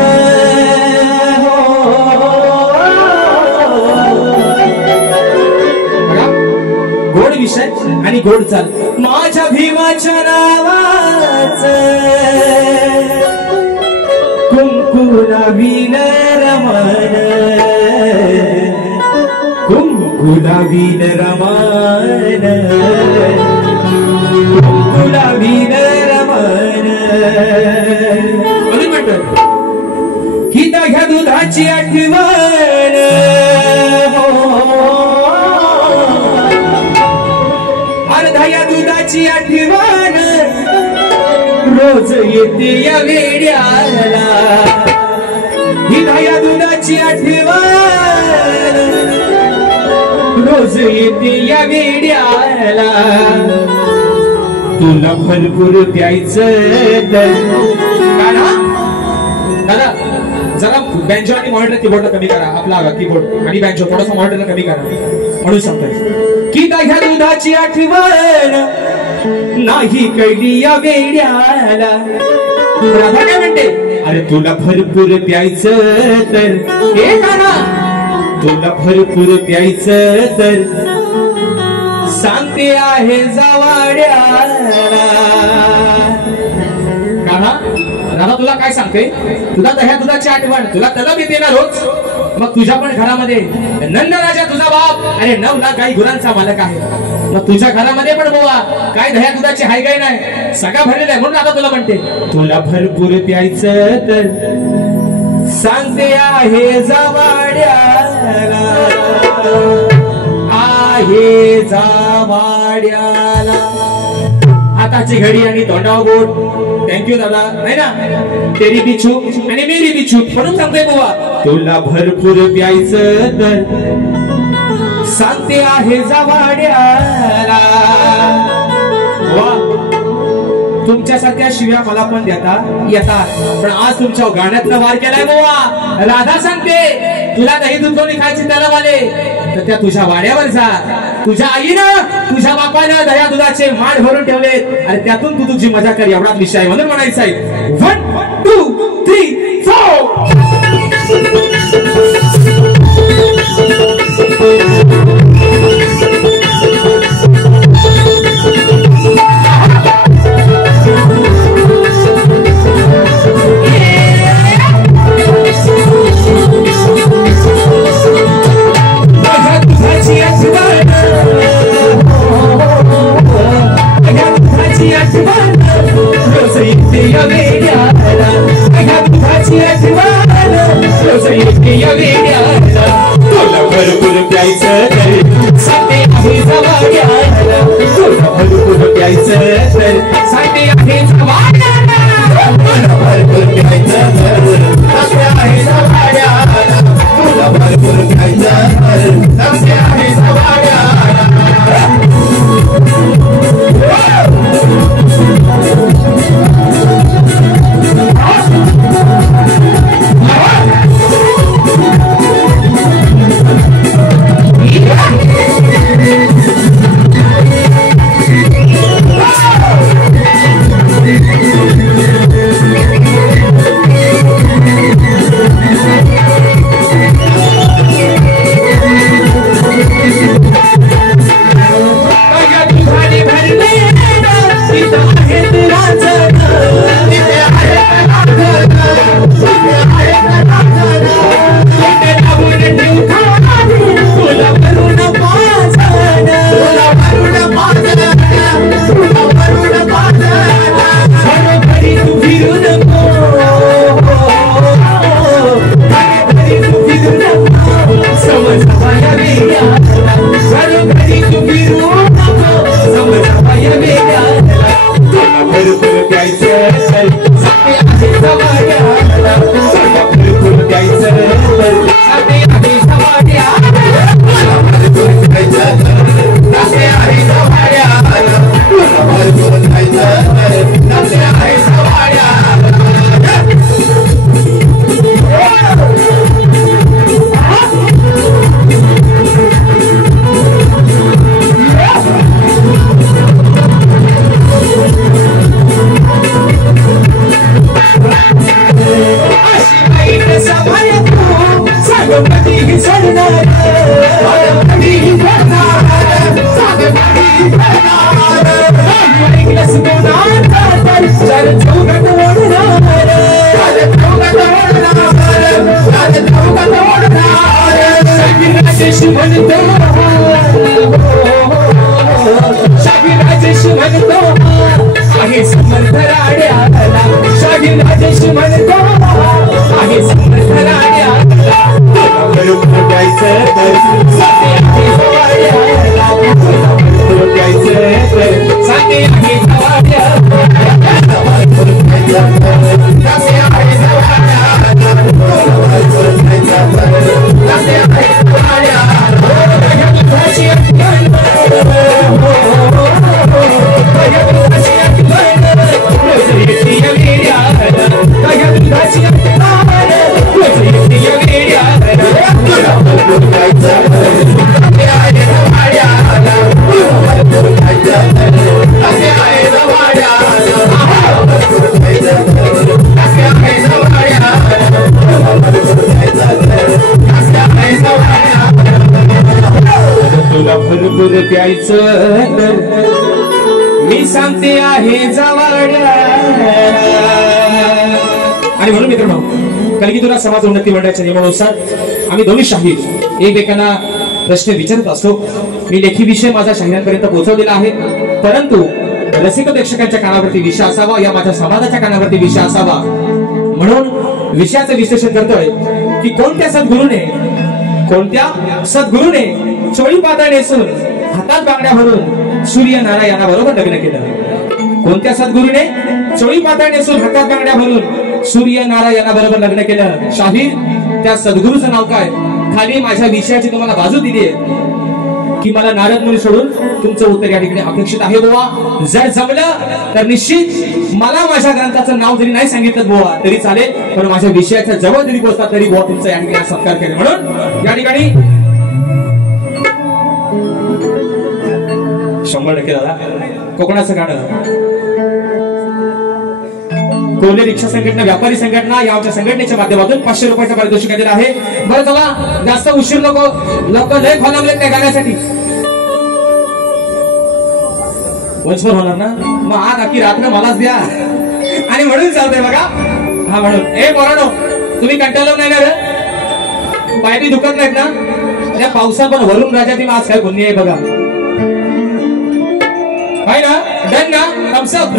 गोड विषय आणि गोड चाल. माझ्या भीमाच्या नावाचं कुंकुलावीन रमण, कुंकुलावीन रमण, कुंकुलावीन रमण. म्हणतो ही दह्या दुधाची आठवण, अर्ध्या दुधाची आठवण रोज येते या वेड्याला. ही दह्या दुधाची आठवण रोज येते या वेड्याला. तुला भरपूर प्यायचं दादा, जरा बँजो आणि मॉनिटर कीबोर्डला कमी करा. आपला कीबोर्ड आणि बँजो थोडासा मॉनिटरला कमी करा. म्हणून सांगतोय की दह्या दुधाची आठवण नाही कळली या वेड्याला. राधा काय म्हणते, अरे तुला भरपूर प्यायचं तर हे काना, तुला भरपूर प्यायचं तर सांगते आहे जावाड्याला. काना राधा तुला काय सांगते, तुला दह्या दुधाची आठवण, तुला तलब येते ना रोज. मग तुझ्या पण घरामध्ये नंद राजा तुझा बाप अरे 9 लाख गाई गुरांचा मालक आहे. मग तुझ्या घरामध्ये पण बोवा काय दह्या दुधाची हाय गाय नाही, सगळा भरलेला आहे. म्हणून आता तुला म्हणते तुला भरपूर प्यायचं तर सांगते आहे जावाड्याला, आहे जावाड्याला. आताची घडी आणि तोंडावर बोट. थँक्यू दादा. नाही ना, तेरी बी चूक आणि मेरी बी चूक म्हणून सांगतोय बुवा तुला भरपूर प्यायचं तर सांगते आहे जावाड्याला. वा, तुमच्यासारख्या शिव्या मला पण देता येतात, पण आज तुमच्या गाण्यातनं वार केलाय बुवा. राधा सांगते तुला दही दूध कोणी खायचे तलब आले तर त्या तुझ्या वाड्यावर जा. तुझ्या आईनं तुझ्या बापानं दह्या दुधाचे माठ भरून ठेवलेत आणि त्यातून तू तुझी मजा कर, एवढाच विषय आहे. म्हणून म्हणायचं आहे 1 2 3 4. तुला भरपूर प्यायचं तर सांगते आहे जावाड्याला, तुला भरपूर प्यायचं तर सांगते आहे जावाड्याला, तुला भरपूर प्यायचं तर सांगते आहे जावाड्याला, तुला भरपूर प्यायचं तर सांगते आहे जावाड्याला. Thank you. भरपूर प्यायचं मी सांगते आहे जवाड्या. आणि म्हणून मित्रांनो कलगीधरा समाज उन्नती मंडळाच्या नियमानुसार आम्ही दोन्ही शाहीर एकमेकांना प्रश्न विचारत असतो. मी लेखी विषय माझा शाहिरांपर्यंत पोहोचवलेला आहे, परंतु रसिक प्रेक्षकांच्या कानावरती विषय असावा, या माझ्या समाजाच्या कानावरती विषय असावा म्हणून विषयाचं विश्लेषण करतोय की कोणत्या सद्गुरूने चोळी पातळ नेसून हातात बांगड्या भरून सूर्य नारायणाबरोबर लग्न केलं. कोणत्या सद्गुरूने चोळी पातळ नेसून हातात बांगड्या भरून सूर्य नारायणाबरोबर लग्न केलं. शाहीर त्या सद्गुरूचं नाव काय? खाली माझ्या विषयाची तुम्हाला बाजू दिली आहे की मला नारद मुनी सोडून तुमचं उत्तर या ठिकाणी अपेक्षित आहे बुवा. जर जमलं तर निश्चित मला माझ्या ग्रंथाचं नाव जरी नाही सांगितलं बुवा तरी चालेल, पण माझ्या विषयाच्या जवळ जरी पोहोचला तरी बुवा तुमचा या ठिकाणी सत्कार केला. म्हणून या ठिकाणी 100% दादा कोकणाचं गाणं कोल्हे रिक्षा संघटना व्यापारी संघटना या आमच्या संघटनेच्या माध्यमातून 500 रुपयाचं पारितोषिक दिलं आहे. बरं चला जास्त उशीर लोक लय खोलावलेत त्या गाण्यासाठी. वंशभर होणार ना मग आज अख्खी रात्र मलाच द्या आणि म्हणून चालतंय बघा. हा म्हणून ए पोरांनो तुम्ही कंटाळलो नाही ना रे? पायरी दुखत नाहीत ना? त्या पावसात पण वरून राजाची आज काय गुन्हे आहे बघा. आहे ना? डन ना? Thumbs up.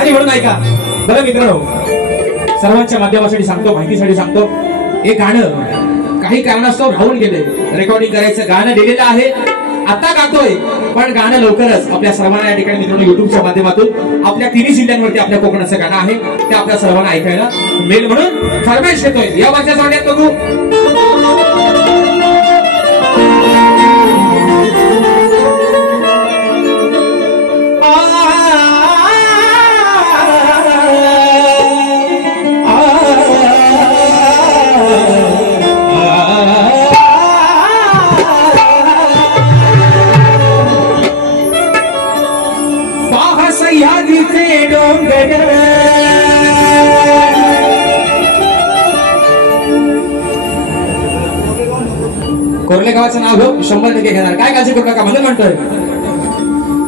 आणि म्हणून ऐका बरं मित्रांनो, सर्वांच्या माध्यमासाठी सांगतो, माहितीसाठी सांगतो, हे गाणं काही कारणास्तव राहून गेले. रेकॉर्डिंग करायचं गाणं दिलेलं आहे, आता गातोय, पण गाणं लवकरच आपल्या सर्वांना या ठिकाणी मित्रांनो युट्यूबच्या माध्यमातून आपल्या 3 जिल्ह्यांवरती आपल्या कोकणाचं गाणं आहे ते आपल्या सर्वांना ऐकायला मिळेल म्हणून फरमाईश देतोय. या वरच्या जोड्यात बघू. कोरले गावाचं नाव घेऊ 100% घेणार, काय काळजी करू नका म्हणून म्हणतोय.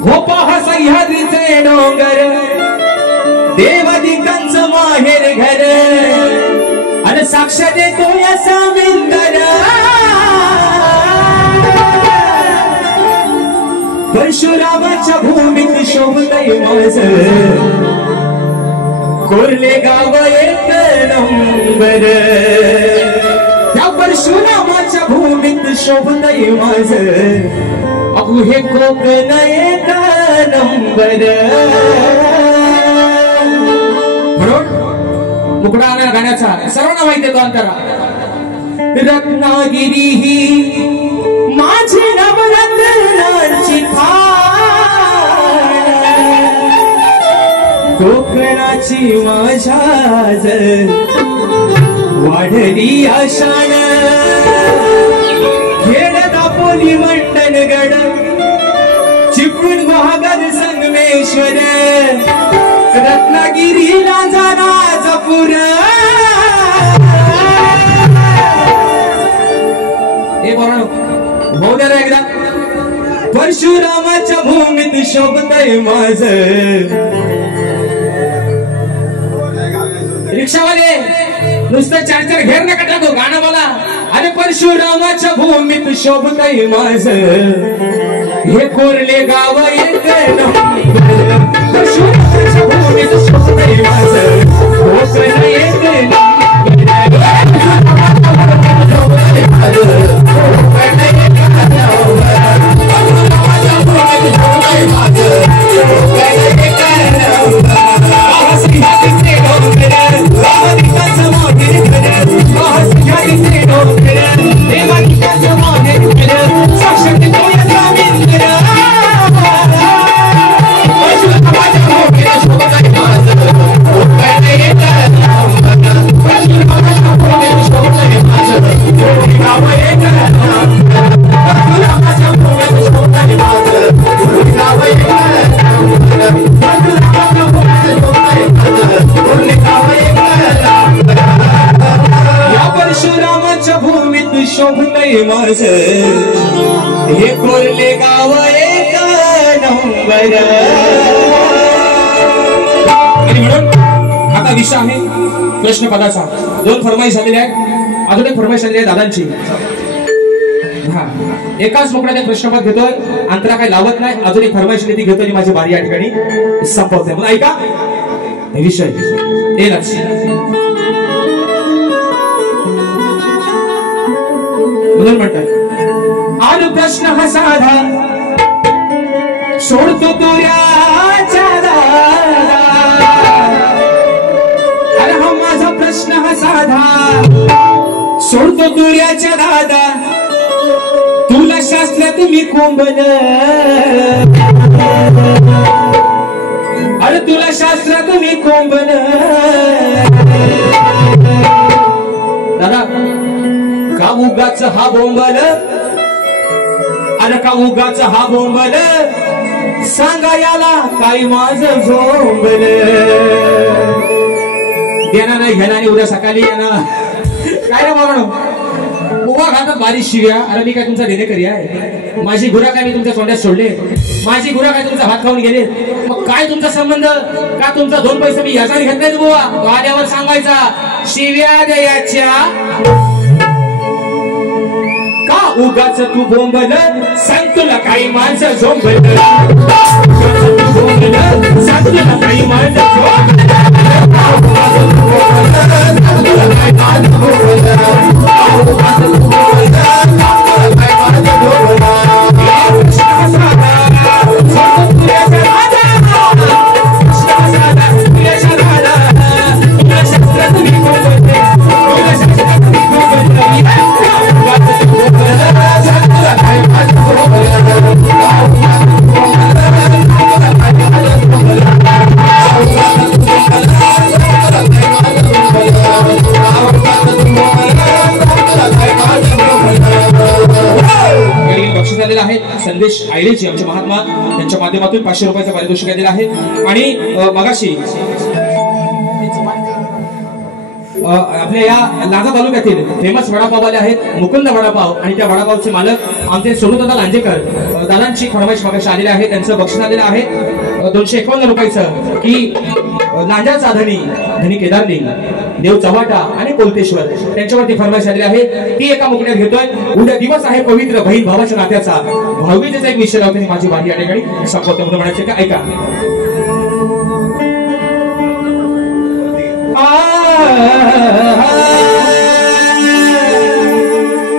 हो पहा सह्याद्रीचे डोंगर देवादिकांचं माहेर घर आणि साक्ष देतो या सामिंदर. परशुरामाच्या भूमीत शोभतय माझं कोरले गाव एक नंबर. त्या परशुरामाच्या भूमीत शोभतय माझं अहो हे कोकण एक नंबर. म्हणून मुकडा गाण्याचा सर्वांना माहिती आहे तो अंतरा. रत्नागिरी ही माझी नवरत्नांची कोकणाची माझ्या वाढली आशान. खेड दापोली मंडणगड चिपळूण महागड संगमेश्वर रत्नागिरीला जाणा जपूर. हे बरोबर भाऊ द्या एकदा. परशुरामाच्या भूमीत शोभतय माझं. रिक्षावाले नुसतं 4 घेर नका टाकू, गाणं बोला. अरे परशुरामाच्या भूमीत शोभतय माझं हे कोरले गाव एक नंबर. परशुरामाच्या भूमीत शोभतय माझं कोकण एक नंबर. शोभतय माझ हे कोरले गाव एक नंबर. आणि म्हणून आता विषय आहे प्रश्नपदाचा. 2 फरमाईश झालेल्या आहेत. अजून एक फरमाईश झालेली आहे दादांची. हा एकाच मोकळ्याने प्रश्नपद घेतोय, अंतरा काही लावत नाही. अजून एक फरमाईश ती घेतोय आणि माझी बारी या ठिकाणी संपवते. मग ऐका विषय हे लक्ष. म्हणून म्हणतात आलू प्रश्न हा साधा सोडतो तुऱ्याच्या दादा. अरे हा माझा प्रश्न हा साधा सोडतो तुऱ्याच्या दादा. तुला शास्त्रात मी कोंबल, अरे तुला शास्त्रात मी कोंबल. दादा का उगाच हा बोंबल, अरे का उगाच हा बोंबल. सांगा याला काय माझं झोंबल. देणार नाही घेणार नाही उद्या सकाळी येणार. काय रे बाबा उभा घातात बारीक शिव्या. अरे मी काय तुमचा देणेकरी आहे? माझी गुरा काय मी तुमच्या तोंड्यात सोडले? माझी गुरा काय तुमचा हात खाऊन गेले? मग काय तुमचा संबंध? का तुमचा 2 पैसे मी याचा घेत नाही बुवा? तो आल्यावर सांगायचा शिव्या द्यायच्या. का उगाच तू बोंबल, सांग तुला काही माणसं झोंबल. तू बोंबल सांग तुला काही माणसं झोंबल. संदेश आयलेची आमचे महात्मा त्यांच्या माध्यमातून 500 रुपयाचं पारितोषिक दिलं आहे. आणि मगाशी आपल्या या लांजा तालुक्यातील फेमस वडापाववाले आहेत मुकुंद वडापाव. आणि त्या वडापावचे मालक आमचे सोनूदादा लांजेकर दादांची फरमाईश मगाशी आलेली आहे. त्यांचं बक्षीस आलेलं आहे 251 रुपयाचं की लांजाचा धनी केदारलिंग, देव चव्हाटा आणि कोलतेश्वर त्यांच्यावरती फरमाईश आलेली आहे. ती एका मुकण्यात घेतोय. उद्या दिवस आहे पवित्र बहीण भावाच्या नात्याचा. भाऊबीजेचा एक विषय लावते माझी बारी या ठिकाणी संपवते म्हणून म्हणायचे का ऐका.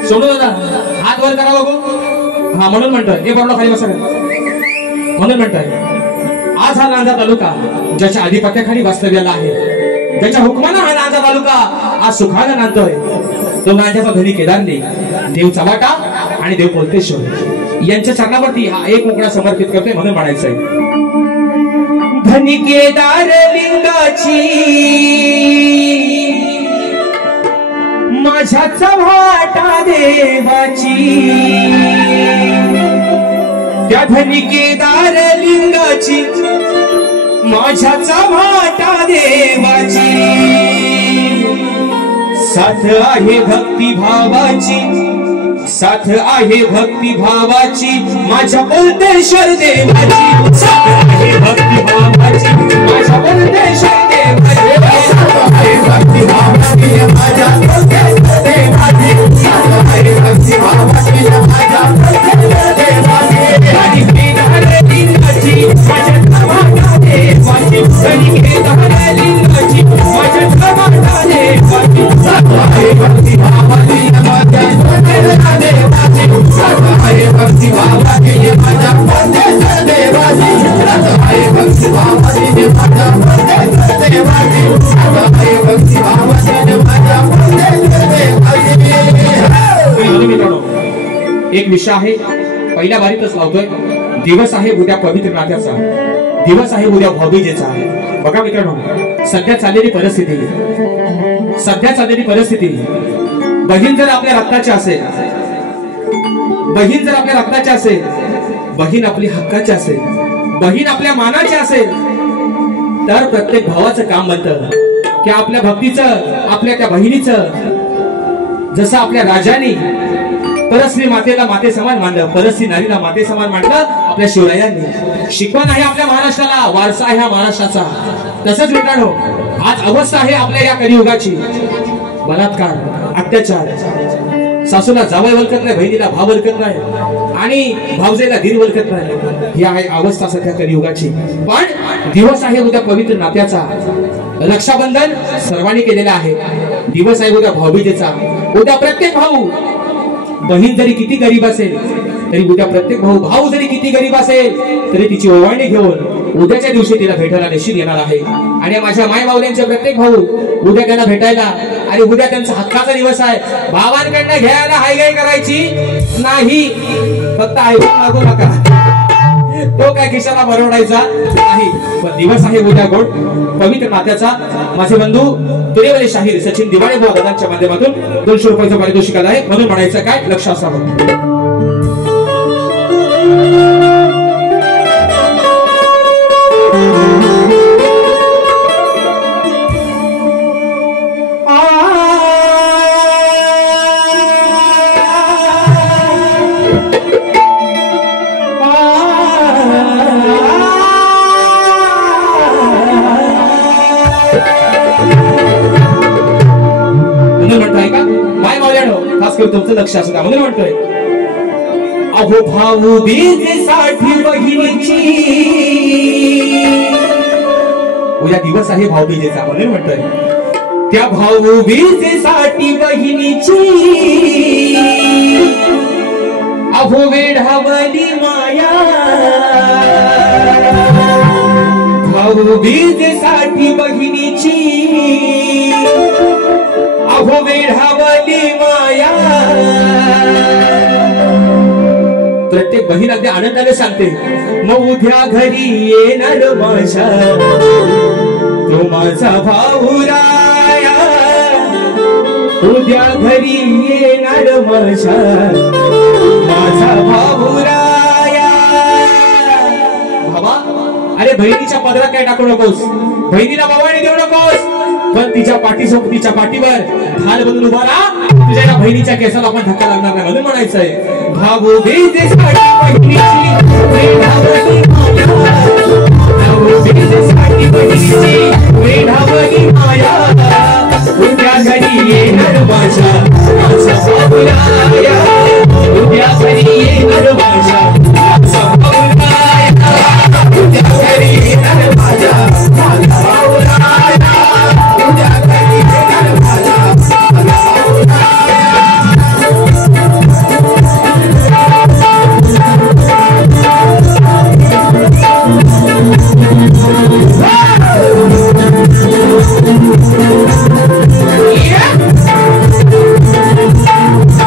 सोनू दादा हात वर करा बघू. हा म्हणून म्हणतोय हे बरोबर खाली बसा. म्हणून म्हणतोय आज हा लांजा तालुका ज्याच्या आधिपत्याखाली वास्तव्याला आहे, ज्याच्या हुकमानं हा लांजा तालुका आज सुखानं नांदतोय, तो लांजाचा धनी केदारलिंग, देव चव्हाटा आणि देव कोलतेश्वर यांच्या चरणावरती हा एक मुकणा समर्पित करतोय म्हणून म्हणायचंय. धनी केदारलिंगाची माझ्या चव्हाटा देवाची, त्या धनी केदारलिंगाची माझ्या चव्हाटा देवाची. साथ आहे भक्ती भावाची, साथ आहे भक्ती भावाची माझ्या कोलतेश्वर देवाची. साथ आहे भक्ती भावाची माझ्या कोलतेश्वर देवाची. साथ आहे भक्ती भावाची माझ्या कोलतेश्वर देवाची. साथ आहे भक्ती भावाची माझ्या कोलतेश्वर देवाची. आणि केदारलिंगाची माझ्या चव्हाटा देवाची. आणि केदारलिंगाची माझ्या चव्हाटा देवाची. साथ आहे भक्ती भावाची माझ्या कोलतेश्वर देवाची. साथ आहे भक्ती भावाची माझ्या कोलतेश्वर देवाची. साथ आहे भक्ती भावाची माझ्या कोलतेश्वर देवाची. साथ आहे भक्ती भावाची माझ्या कोलतेश्वर देवाची. मित्रांनो एक विषय आहे पहिल्या बारीतच लावतोय. दिवस आहे उद्या पवित्र नात्याचा, दिवस आहे उद्या भाऊबीजेचा. बघा मित्रांनो सध्या चाललेली परिस्थिती बहीण जर आपल्या रक्ताची असेल, बहीण जर आपल्या रक्ताची असेल, बहीण आपली हक्काची असेल, बहीण आपल्या मानाची असेल, तर प्रत्येक भावाचं काम बनतं की आपल्या भक्तीचं, आपल्या त्या बहिणीचं जसं आपल्या राजाने परस्त्री मातेला माते समान मानलं, परस्त्री नारीला माते समान मानलं आपल्या शिवरायांनी. शिकवण आहे आपल्या महाराष्ट्राला, वारसा आहे हा महाराष्ट्राचा. तसंच मित्रांनो, आज अवस्था आहे आपल्या या कलियुगाची. बलात्कार, अत्याचार, सासूला जावई वळखत नाही, बहिणीला भाव वळखत नाही आणि भावजेला धीर वळखत नाही. ही आहे अवस्था सध्या कलियुगाची. पण दिवस आहे उद्या पवित्र नात्याचा. रक्षाबंधन सर्वांनी केलेला आहे. दिवस आहे उद्या भाऊबीजेचा. उद्या प्रत्येक भाऊ, बहीण जरी किती गरीब असेल तरी उद्या प्रत्येक भाऊ जरी किती गरीब असेल तरी तिची ओवाळणी घेऊन उद्याच्या दिवशी तिला भेटायला निश्चित येणार आहे. आणि माझ्या माय माऊल्यांचे प्रत्येक भाऊ उद्या त्यांना भेटायला, आणि उद्या त्यांचा हक्काचा दिवस आहे. भावांकडनं घ्यायला हायगाय करायची नाही, फक्त ऐकून मागू नका, तो काय खिशाला भरवडायचा नाही. पण दिवस आहे उद्या गोड पवित्र नात्याचा. माझे बंधू तुरेवाले शाहीर सचिन दिवाळे भाऊ दादांच्या माध्यमातून 200 रुपयाचं पारितोषिक आहे. म्हणून म्हणायचं काय, लक्ष असावं. म्हणतोय का माय मावल्यानो, खास करून तुमचं लक्ष असू द्या. म्हणून म्हणतोय, अहो भाऊ बीजेसाठी बहिणीची, उद्या दिवस आहे भाऊबीजेचा. म्हणून म्हणतोय, त्या भाऊ बीजेसाठी बहिणीची अहो वेढावली माया, भाऊ बीजेसाठी बहिणीची अहो वेढावली माया. प्रत्येक बहीण अगदी आनंदाने सांगते, मग उद्या घरी येणार माझ्या तो माझा भाऊ राया, उद्या घरी येणार माझा भाऊ राया. बाबा, अरे बहिणीच्या पदरात काय टाकू नकोस, बहिणीला बाबाने देऊ नकोस, पण तिच्या पाठीवर ढाल बनून उभा राहा. तुझ्या या बहिणीच्या केसाला आपण धक्का लागणार नाही. म्हणून म्हणायचंय, भाऊ बीजेसाठी वेढावली माया, उद्या घरी येणार माझा भाऊ राया, उद्या घरी येणार माझा भाऊ राया, उद्या घरी येणार माझा भाऊ राया, उद्या घरी येणार माझा भाऊ राया.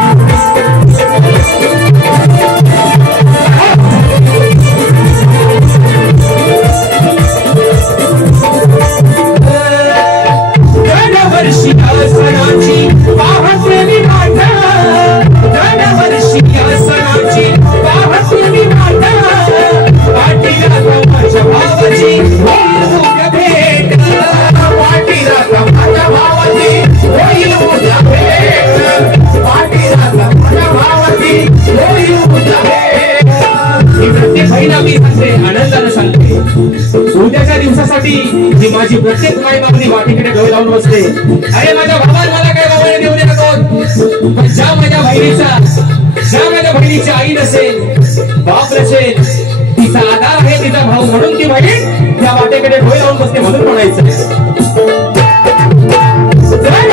आनंदाने सांगते, उद्याच्या दिवसासाठी जी माझी प्रत्येक माई बापनी वाटीकडे डोळे लावून बसते. अरे माझ्या भावाला मला काय बाबाने देऊ दे नको, ज्या माझ्या बहिणीची आई नसेल, बाप नसेल, तिचा आधार आहे तिचा भाऊ, म्हणून ती बहीण त्या वाटेकडे डोळे लावून बसते. म्हणून म्हणायचं, तुला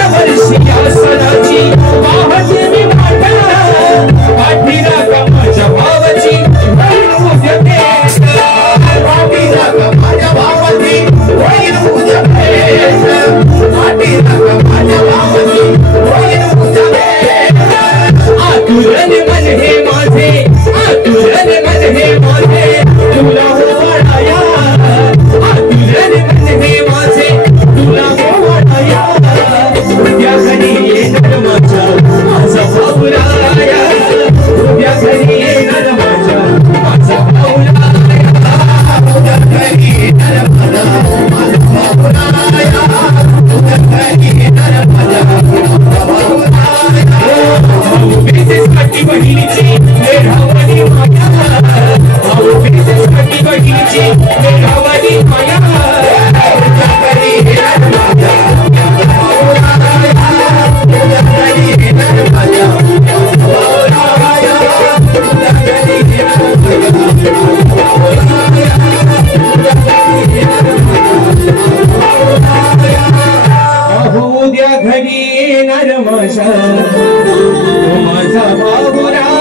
ओ माझा बाबूराव.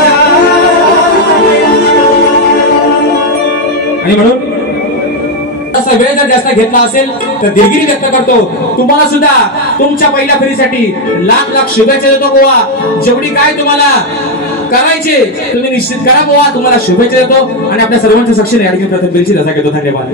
आणि म्हणून असा वेळ जर जास्त घेतला असेल तर दिलगिरी व्यक्त करतो. तुम्हाला सुद्धा तुमच्या पहिल्या फेरीसाठी लाख लाख शुभेच्छा देतो गोवा. जेवढी काय तुम्हाला करायचे तुम्ही निश्चित करा गोवा. तुम्हाला शुभेच्छा देतो आणि आपल्या सर्वांच्या साक्षीने या ठिकाणी प्रथम फेरीची रजा घेतो. धन्यवाद.